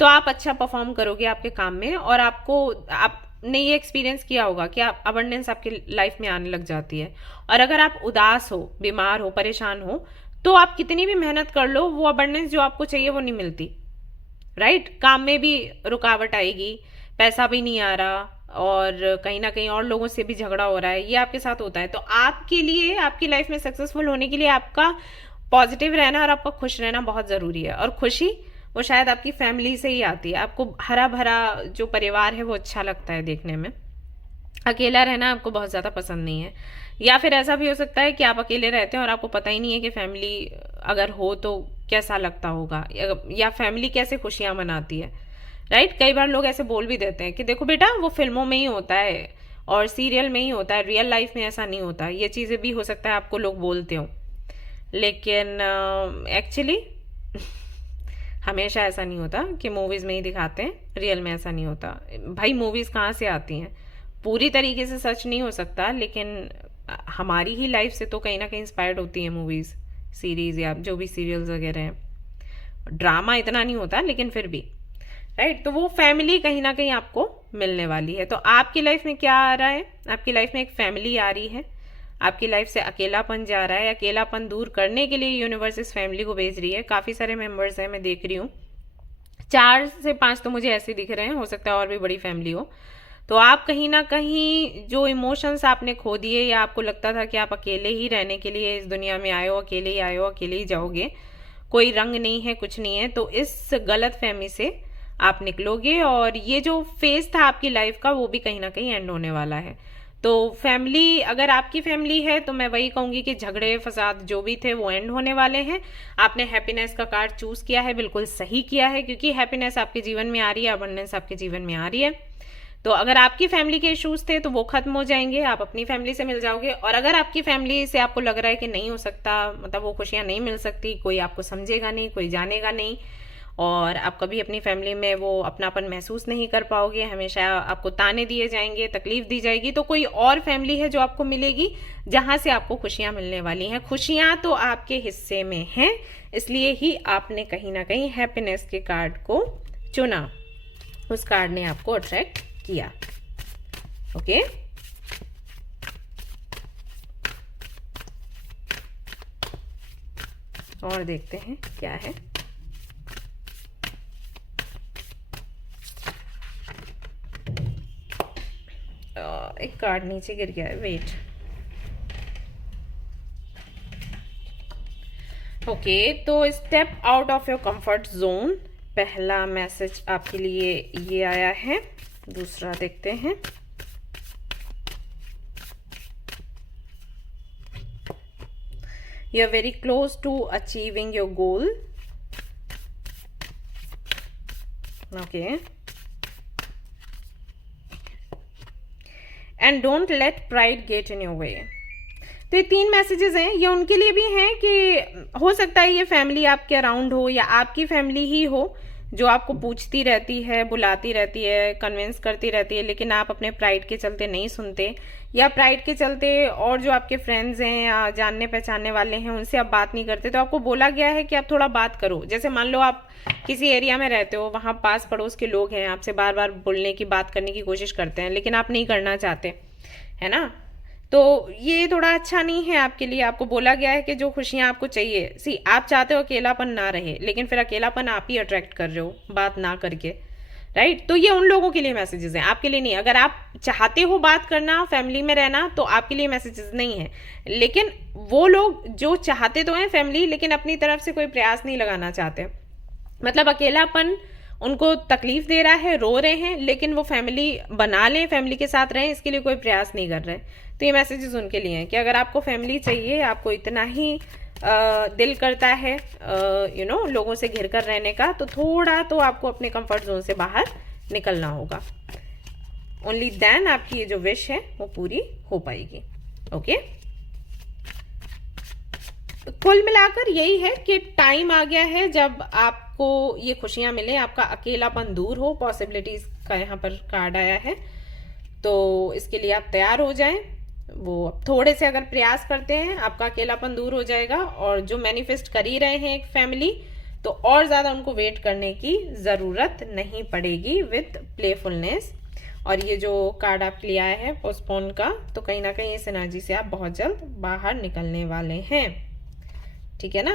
तो आप अच्छा परफॉर्म करोगे आपके काम में, और आपने ये एक्सपीरियंस किया होगा कि आप अबंडेंस आपकी लाइफ में आने लग जाती है। और अगर आप उदास हो, बीमार हो, परेशान हो, तो आप कितनी भी मेहनत कर लो वो अबंडेंस जो आपको चाहिए वो नहीं मिलती, राइट। काम में भी रुकावट आएगी, पैसा भी नहीं आ रहा, और कहीं ना कहीं और लोगों से भी झगड़ा हो रहा है, ये आपके साथ होता है। तो आपके लिए आपकी लाइफ में सक्सेसफुल होने के लिए आपका पॉजिटिव रहना और आपका खुश रहना बहुत ज़रूरी है। और खुशी वो शायद आपकी फैमिली से ही आती है। आपको हरा भरा जो परिवार है वो अच्छा लगता है देखने में, अकेला रहना आपको बहुत ज़्यादा पसंद नहीं है। या फिर ऐसा भी हो सकता है कि आप अकेले रहते हैं और आपको पता ही नहीं है कि फैमिली अगर हो तो कैसा लगता होगा, या फैमिली कैसे खुशियाँ मनाती है, राइट। कई बार लोग ऐसे बोल भी देते हैं कि देखो बेटा वो फिल्मों में ही होता है और सीरियल में ही होता है, रियल लाइफ में ऐसा नहीं होता। ये चीज़ें भी हो सकता है आपको लोग बोलते हो, लेकिन एक्चुअली हमेशा ऐसा नहीं होता कि मूवीज़ में ही दिखाते हैं, रियल में ऐसा नहीं होता। भाई मूवीज़ कहाँ से आती हैं, पूरी तरीके से सच नहीं हो सकता, लेकिन हमारी ही लाइफ से तो कहीं ना कहीं इंस्पायर्ड होती हैं मूवीज़, सीरीज़ या जो भी सीरियल्स वगैरह हैं। ड्रामा इतना नहीं होता लेकिन फिर भी, राइट। तो वो फैमिली कहीं ना कहीं आपको मिलने वाली है। तो आपकी लाइफ में क्या आ रहा है? आपकी लाइफ में एक फैमिली आ रही है, आपकी लाइफ से अकेलापन जा रहा है। अकेलापन दूर करने के लिए यूनिवर्स इस फैमिली को भेज रही है। काफ़ी सारे मेंबर्स हैं, मैं देख रही हूँ 4 से 5 तो मुझे ऐसे दिख रहे हैं, हो सकता है और भी बड़ी फैमिली हो। तो आप कहीं ना कहीं जो इमोशंस आपने खो दिए, या आपको लगता था कि आप अकेले ही रहने के लिए इस दुनिया में आए हो, अकेले ही आए हो, अकेले ही जाओगे, कोई रंग नहीं है, कुछ नहीं है, तो इस गलत फहमी से आप निकलोगे। और ये जो फेज था आपकी लाइफ का वो भी कहीं ना कहीं एंड होने वाला है। तो फैमिली, अगर आपकी फैमिली है तो मैं वही कहूंगी कि झगड़े फसाद जो भी थे वो एंड होने वाले हैं। आपने हैप्पीनेस का कार्ड चूज किया है, बिल्कुल सही किया है, क्योंकि हैप्पीनेस आपके जीवन में आ रही है, अबंडेंस आपके जीवन में आ रही है। तो अगर आपकी फैमिली के इश्यूज थे तो वो खत्म हो जाएंगे, आप अपनी फैमिली से मिल जाओगे। और अगर आपकी फैमिली से आपको लग रहा है कि नहीं हो सकता, मतलब वो खुशियां नहीं मिल सकती, कोई आपको समझेगा नहीं, कोई जानेगा नहीं, और आप कभी अपनी फैमिली में वो अपनापन महसूस नहीं कर पाओगे, हमेशा आपको ताने दिए जाएंगे, तकलीफ दी जाएगी, तो कोई और फैमिली है जो आपको मिलेगी जहां से आपको खुशियां मिलने वाली हैं। खुशियां तो आपके हिस्से में हैं, इसलिए ही आपने कहीं ना कहीं हैप्पीनेस के कार्ड को चुना, उस कार्ड ने आपको अट्रैक्ट किया। ओके, और देखते हैं क्या है। एक कार्ड नीचे गिर गया है, वेट। ओके, तो step out of your comfort zone, पहला मैसेज आपके लिए ये आया है। दूसरा देखते हैं। You are very close to achieving your goal. Okay, and don't let pride get in your way. तो ये 3 मैसेजेस हैं, ये उनके लिए भी हैं कि हो सकता है ये फैमिली आपके अराउंड हो या आपकी फैमिली ही हो जो आपको पूछती रहती है, बुलाती रहती है, कन्विंस करती रहती है, लेकिन आप अपने प्राइड के चलते नहीं सुनते, या प्राइड के चलते और जो आपके फ्रेंड्स हैं या जानने पहचानने वाले हैं उनसे आप बात नहीं करते। तो आपको बोला गया है कि आप थोड़ा बात करो। जैसे मान लो आप किसी एरिया में रहते हो, वहाँ पास पड़ोस के लोग हैं, आपसे बार बार बोलने की, बात करने की कोशिश करते हैं, लेकिन आप नहीं करना चाहते, है ना। तो ये थोड़ा अच्छा नहीं है आपके लिए। आपको बोला गया है कि जो खुशियां आपको चाहिए, आप चाहते हो अकेलापन ना रहे, लेकिन फिर अकेलापन आप ही अट्रैक्ट कर रहे हो बात ना करके, राइट। तो ये उन लोगों के लिए मैसेजेस हैं, आपके लिए नहीं। अगर आप चाहते हो बात करना, फैमिली में रहना, तो आपके लिए मैसेजेस नहीं है। लेकिन वो लोग जो चाहते तो हैं फैमिली, लेकिन अपनी तरफ से कोई प्रयास नहीं लगाना चाहते, मतलब अकेलापन उनको तकलीफ दे रहा है, रो रहे हैं, लेकिन वो फैमिली बना लें, फैमिली के साथ रहें, इसके लिए कोई प्रयास नहीं कर रहे। तो ये मैसेजेस उनके लिए हैं कि अगर आपको फैमिली चाहिए, आपको इतना ही दिल करता है लोगों से घिर कर रहने का, तो थोड़ा तो आपको अपने कंफर्ट जोन से बाहर निकलना होगा। ओनली देन आपकी ये जो विश है वो पूरी हो पाएगी। ओके, कुल मिलाकर यही है कि टाइम आ गया है जब आपको ये खुशियां मिले, आपका अकेलापन दूर हो, पॉसिबिलिटीज का यहाँ पर कार्ड आया है, तो इसके लिए आप तैयार हो जाएं। वो थोड़े से अगर प्रयास करते हैं, आपका अकेलापन दूर हो जाएगा। और जो मैनिफेस्ट कर ही रहे हैं एक फैमिली, तो और ज्यादा उनको वेट करने की जरूरत नहीं पड़ेगी विथ प्लेफुलनेस। और ये जो कार्ड आपके लिए आया है पोस्टपोन का, तो कहीं ना कहीं इस एनर्जी से आप बहुत जल्द बाहर निकलने वाले हैं, ठीक है ना।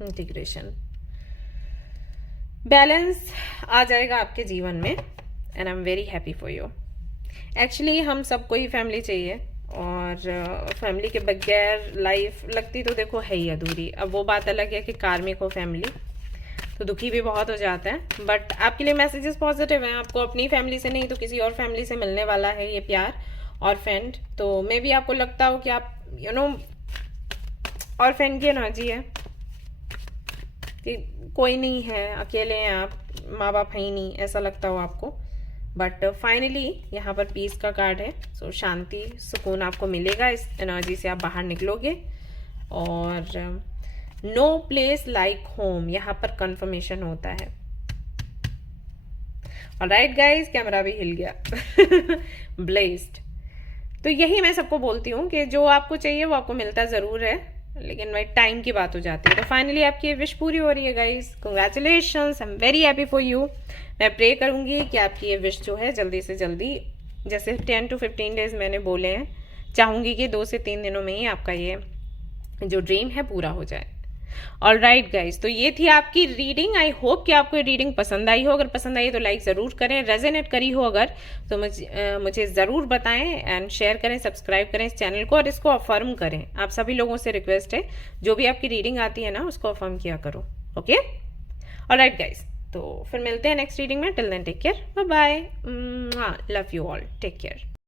इंटीग्रेशन, बैलेंस आ जाएगा आपके जीवन में, and I am very happy for you. Actually हम सबको ही फैमिली चाहिए, और फैमिली के बगैर लाइफ लगती तो देखो है ही अधूरी। अब वो बात अलग है कि कार्मिक हो फैमिली, तो दुखी भी बहुत हो जाता है। बट आपके लिए मैसेजेस पॉजिटिव हैं, आपको अपनी फैमिली से नहीं तो किसी और फैमिली से मिलने वाला है ये प्यार और फ्रेंड। तो मे भी आपको लगता हो कि आप और फ्रेंड की एनर्जी है कि कोई नहीं है, अकेले हैं आप, माँ बाप है ही नहीं, ऐसा लगता हो आपको। बट फाइनली यहाँ पर पीस का कार्ड है, सो शांति सुकून आपको मिलेगा, इस एनर्जी से आप बाहर निकलोगे। और नो प्लेस लाइक होम यहाँ पर कंफर्मेशन होता है। ऑलराइट गाइस, कैमरा भी हिल गया ब्लेस्ड। तो यही मैं सबको बोलती हूँ कि जो आपको चाहिए वो आपको मिलता जरूर है, लेकिन भाई टाइम की बात हो जाती है। तो फाइनली आपकी विश पूरी हो रही है guys, congratulations, I am very happy for you. मैं प्रे करूंगी कि आपकी ये विश जो है जल्दी से जल्दी, जैसे 10 to 15 डेज मैंने बोले हैं, चाहूंगी कि 2 से 3 दिनों में ही आपका ये जो ड्रीम है पूरा हो जाए। ऑलराइट गाइस, तो ये थी आपकी रीडिंग। आई होप कि आपको ये रीडिंग पसंद आई हो। अगर पसंद आई तो लाइक ज़रूर करें, रेजोनेट करी हो अगर तो मुझे ज़रूर बताएं, एंड शेयर करें, सब्सक्राइब करें इस चैनल को, और इसको अफर्म करें। आप सभी लोगों से रिक्वेस्ट है, जो भी आपकी रीडिंग आती है ना उसको अफर्म किया करो। ओके, ऑलराइट गाइस, तो फिर मिलते हैं नेक्स्ट रीडिंग में. Till then take care, bye bye, love you all, take care.